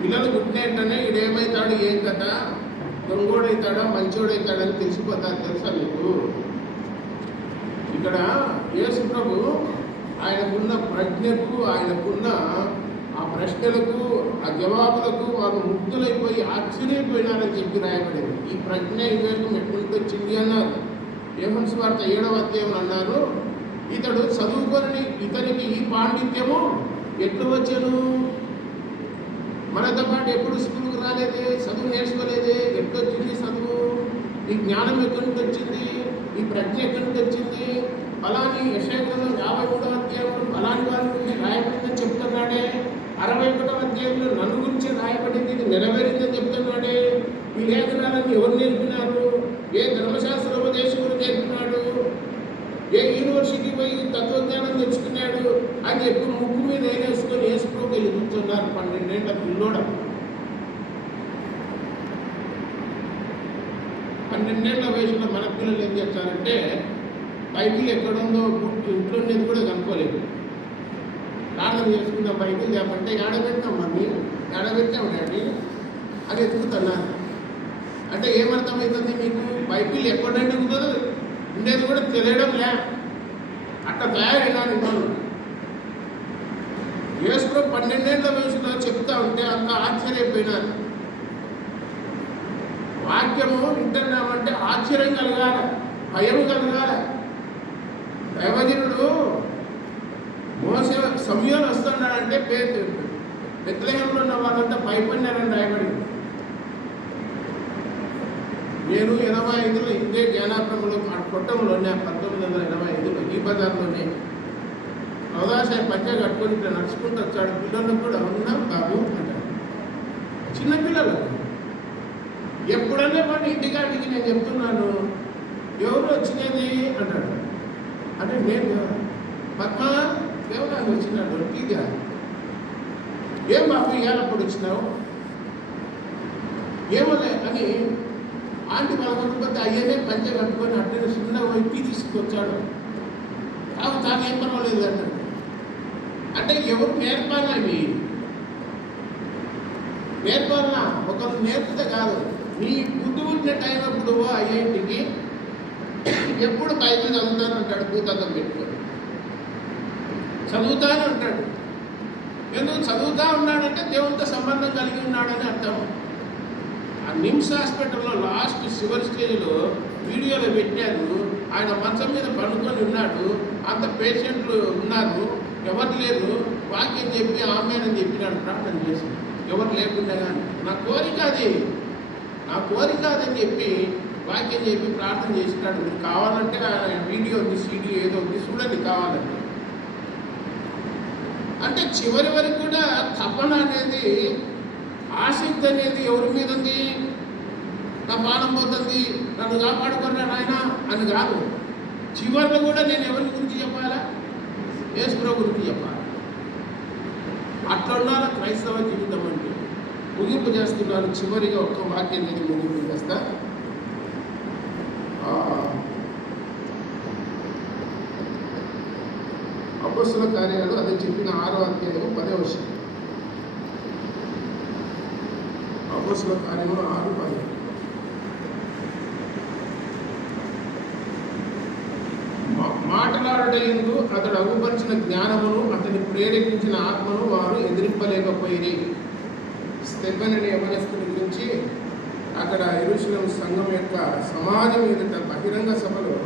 పిల్లలు పుట్టినట్టనే ఈడేమవుతాడు, ఏం కథ, దొంగోడవుతాడా మంచోడవుతాడని తెలిసిపోతారు. తెలుసా మీకు? ఇక్కడ యేసు ప్రభు ఆయనకున్న ప్రజ్ఞకు, ఆయనకున్న ఆ ప్రశ్నలకు, ఆ జవాబులకు వారు ముగ్ధులైపోయి ఆశ్చర్యపోయినారని చెప్పి రాయబడింది. ఈ ప్రజ్ఞ వివేకం ఎటువంటి వచ్చింది అన్నారు. యోహాను సువార్త 7:20 అన్నారు, ఇతడు చదువుకొని ఇతనికి ఈ పాండిత్యము ఎట్లు వచ్చాను? మనతో పాటు ఎప్పుడు స్కూల్కి రాలేదే, చదువు నేర్చుకోలేదే, ఎట్లొచ్చింది చదువు? ఈ జ్ఞానం ఎక్కడి నుంచి వచ్చింది? ఈ ప్రజ్ఞ ఎక్కడి నుంచి వచ్చింది? అలాని యెషయా గ్రంథం 53 అలాంటి వారి గురించి రాయబడిందని చెప్తున్నాడే, 61 నన్ను గురించి రాయబడింది, ఇది నెరవేరిందని చెప్తున్నాడే. ఈ లేఖనాలను ఎవరు నేర్పినారు? ఏ ధర్మశాస్త్ర ఉపదేశకుడు నేర్పినాడు? ఏ యూనివర్సిటీ పోయి తత్వజ్ఞానం తెచ్చుకున్నాడు అని చెప్పి ముక్కు మీద వేసుకొని వేసుకోకి వెళ్ళి కూర్చున్నారు 12 ఏళ్ల పిల్లోడ. 12 ఏళ్ల వయసులో మన పిల్లలు ఏం చేస్తారంటే బైబిల్ ఎక్కడుందో ఇంట్లో ఉండేది కూడా కనుక్కోలేదు. ప్రార్థన చేసుకుందాం బైబిల్ చెప్పంటే ఏడబెట్టినాం మమ్మీ, ఏడబెట్టాం డాడీ అని ఎత్తుకుతున్నారు. అంటే ఏమర్థమవుతుంది మీకు? బైబిల్ ఎక్కడంటే కుదరదు, ఉండేది కూడా తెలియడం లే. అట్లా తయారైనారు వాళ్ళు. యేసు ప్రభు 12 ఏళ్ల వయసులో చెప్తా ఉంటే అంత ఆశ్చర్యపోయినారు. వాక్యము వింటున్నామంటే ఆశ్చర్యం కలగాల, భయం కలగాల. దైవజనుడు మోసే సమయంలో వస్తున్నాడంటే బెత్లెహేంలో ఉన్న వాళ్ళంతా భయపడినారని రాయబడింది. నేను 85లో ఇదే జ్ఞానాపంలో కొట్టంలోనే 1985లో ఈ బజార్లోనే అవదాశాయ పంచ కట్టుకొని ఇట్లా నడుచుకుంటూ వచ్చాడు. పిల్లలు కూడా ఉన్నాం బాబు అంటాడు, చిన్నపిల్లలు. ఎప్పుడన్నా వాడిని ఇంటికాడికి నేను చెప్తున్నాను, ఎవరు వచ్చినది అంటాడు. అంటే నేను పద్మ దేవుడు వచ్చినాడు టీగా, ఏం బాబు ఇవాళప్పుడు వచ్చినావు, ఏమోలే అని ఆంటీ పలకపోతే అయ్యనే పంచ కట్టుకొని అట్లనే చిన్న టీ తీసుకొచ్చాడు. తాను ఏం పర్వాలేదు అన్నాడు. అంటే ఎవరు నేర్పాలా? ఇవి నేర్పాలనా? ఒకరు నేర్పితే కాదు. నీ బుద్ధి ఉండే టైం అప్పుడు అయ్యేంటికి ఎప్పుడు బైబిల్ చదువుతాను అంటాడు, భూతకం పెట్టుకొని చదువుతాను అంటాడు. ఎందుకు చదువుతా ఉన్నాడంటే దేవునితో సంబంధం కలిగి ఉన్నాడని అర్థం. ఆ నిమ్స్ హాస్పిటల్లో లాస్ట్ చివరి స్టేజ్లో వీడియోలో పెట్టారు. ఆయన మంచం మీద పడుకొని ఉన్నాడు, అంత పేషెంట్లు ఉన్నారు, ఎవరు లేరు. వాక్యం చెప్పి ఆమెనని చెప్పినాడు, ప్రార్థన చేసి ఎవరు లేకుండా. కానీ నా కోరిక అదని చెప్పి వాక్యం చెప్పి ప్రార్థన చేసినాడు. మీరు కావాలంటే వీడియో ఉంది, సీడీ ఏదో ఉంది, చూడండి కావాలంటే. అంటే చివరి వరకు కూడా తపన అనేది, ఆసక్తి అనేది ఎవరి మీద ఉంది? నా ప్రాణం పోతుంది, నన్ను కాపాడుకున్నా నాయన అని కాదు. చివరిలో కూడా నేను ఎవరి గురించి చెప్పాలా? యేసు ప్రభు గురించి చెప్పాలి. అట్లా ఉండాలి క్రైస్తవ జీవితం అంటే. ముగింపు చేస్తున్నాను. చివరిగా ఒక్క వాక్యం నేను ముగింపు చేస్తా. అపొస్తలుల కార్యాలు అదే చెప్పిన 6వ అధ్యాయం 10వ వచనం. అపోస్తలుల కార్యములు 6:10. మాటలాడటందు అతడు అగుపరిచిన జ్ఞానమును అతని ప్రేరేపించిన ఆత్మను వారు ఎదిరింపలేకపోయిరి. స్టెఫెను అనే యవనస్తుని గురించి అక్కడ యెరూషలేము సంఘం యొక్క సమాజం ఎదుట బహిరంగ సభలో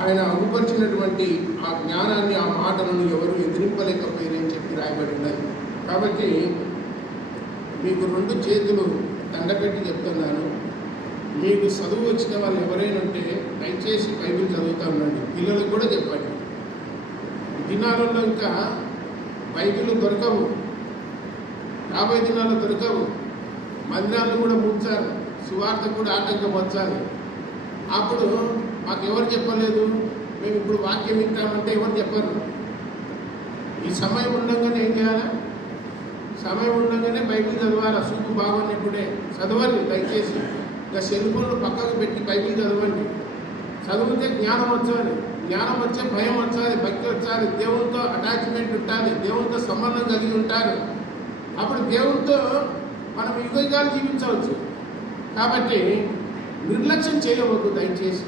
ఆయన అగుపరిచినటువంటి ఆ జ్ఞానాన్ని, ఆ మాటలను ఎవరు ఎదిరింపలేకపోయిరి అని చెప్పి రాయబడి ఉన్నది. కాబట్టి మీకు 2 చేతులు దండపెట్టి చెప్తున్నాను, మీకు చదువు వచ్చిన వాళ్ళు ఎవరైనా ఉంటే దయచేసి బైబిల్ చదువుతా ఉండండి. పిల్లలకు కూడా చెప్పండి. దినాలలో ఇంకా బైబిల్ దొరకవు, 50 దినాలు దొరకవు. మందిరాలు కూడా ముంచారు, సువార్త కూడా ఆటంకం వచ్చాలి. అప్పుడు మాకు ఎవరు చెప్పలేదు, మేము ఇప్పుడు వాక్యం వింటామంటే ఎవరు చెప్పరు. ఈ సమయం ఉండగానే ఏం చేయాలి? సమయం ఉండగానే బైబిల్ చదవాలి. సూపు బాగున్నప్పుడే చదవండి దయచేసి. ఇంకా సెల్ ఫోన్లు పక్కకు పెట్టి బైబిల్ చదవండి. చదివితే జ్ఞానం వచ్చాలి, జ్ఞానం వచ్చే భయం వచ్చాలి, భక్తి వచ్చాలి, దేవునితో అటాచ్మెంట్ ఉండాలి, దేవునితో సంబంధం కలిగి ఉంటారు. అప్పుడు దేవునితో మనం యుగాలు జీవించవచ్చు. కాబట్టి నిర్లక్ష్యం చేయవద్దు దయచేసి.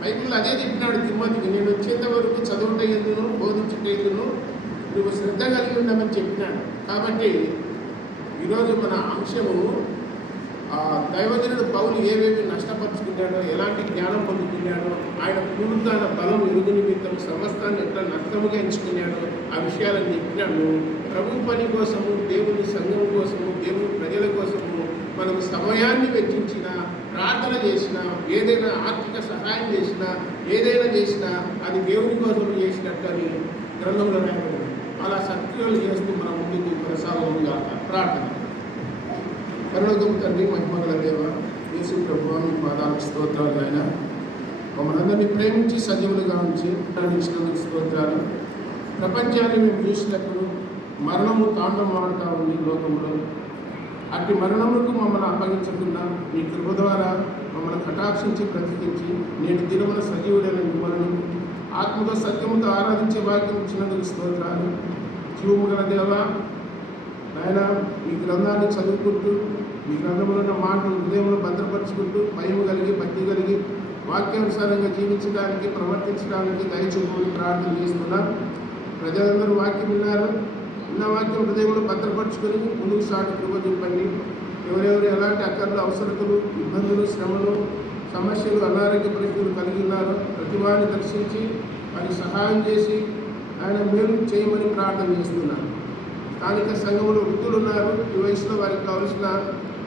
బైబిల్ అదే చెప్పినాడు తిమోతికి, నేను వచ్చేంత వరకు చదువుట ఎందును బోధించుట ఎందును నువ్వు శ్రద్ధ కలిగి ఉండమని చెప్పినాడు. కాబట్టి ఈరోజు మన అంశము దైవజనుడు పౌలు ఏవేవి నష్టపరుచుకున్నాడో, ఎలాంటి జ్ఞానం పొందుకున్నాడో, ఆయన పునరుద్ధాన బలం ఎరుగు నిమిత్తం సమస్తాన్ని ఎట్లా నష్టముగా ఎంచుకున్నాడో ఆ విషయాలను చెప్పినాడు. ప్రభు పని కోసము, దేవుని సంఘం కోసము, దేవుని ప్రజల కోసము మనకు సమయాన్ని వెచ్చించినా, ప్రార్థన చేసినా, ఏదైనా ఆర్థిక సహాయం చేసినా, ఏదైనా చేసినా అది దేవుని కోసం చేసినట్టు అని గ్రంథంలో రాయబడింది. అలా సత్క్రియలు చేస్తూ మనం ముందుకు కొనసాగముగా ప్రార్థన. పరలోకపు తండ్రి, మహిమగల దేవ, యేసు ప్రభువా, మీ పాదాలకు స్తోత్రాలు. ఆయన మమ్మల్ని అందరినీ ప్రేమించి సజీవులుగా ఉంచి నడిచినందుకు స్తోత్రాలు. ప్రపంచాన్ని మేము చూసినప్పుడు మరణము తాండవమాడుతూ ఉంది లోకంలో. అట్టి మరణములకు మమ్మల్ని అప్పగించకుండా మీ కృప ద్వారా మమ్మల్ని కటాక్షించి బ్రతికించి నేటి దినమున సజీవుడైన మిమ్మల్ని ఆత్మతో సత్యముతో ఆరాధించే భాగ్యం ఇచ్చినందుకు స్తోత్రాలు. జీవము గల దేవా, ఆయన ఈ గ్రంథాన్ని చదువుకుంటూ ఈ గ్రంథంలో ఉన్న మాటలు హృదయంలో భద్రపరుచుకుంటూ భయం కలిగి, భక్తి కలిగి, వాక్యానుసారంగా జీవించడానికి, ప్రవర్తించడానికి దయచూపుని ప్రార్థన చేస్తున్నాం. ప్రజలందరూ వాక్యం విన్నారు, ఉన్న వాక్యం హృదయంలో భద్రపరుచుకొని ముందుకు సాటి కృప చూపండి. ఎవరెవరు ఎలాంటి అక్కర్లు, అవసరతలు, ఇబ్బందులు, శ్రమలు, సమస్యలు, అనారోగ్య పరిస్థితులు కలిగి ఉన్నారో ప్రతి వారిని దర్శించి వారికి సహాయం చేసి ఆయన మేలు చేయమని ప్రార్థన చేస్తున్నాను. స్థానిక సంఘంలో వృద్ధులు ఉన్నారు, ఈ వయసులో వారికి కావలసిన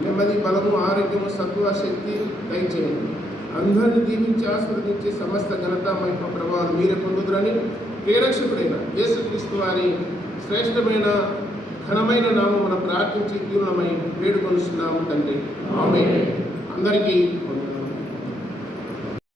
నెమ్మది, బలము, ఆరోగ్యము, సత్వ, శక్తి దయచేయండి. అందరినీ దీవించి ఆశీర్వదించి సమస్త ఘనత, మహిమ, ప్రభావాలు మీరే పొందుదురని ప్రియరక్షకుడైన యేసుక్రీస్తు వారి శ్రేష్టమైన ఘనమైన నామమున ప్రార్థించి తీవ్రమై వేడుకొనుచున్నాము తండ్రి. ఆమేన్. అందరికీ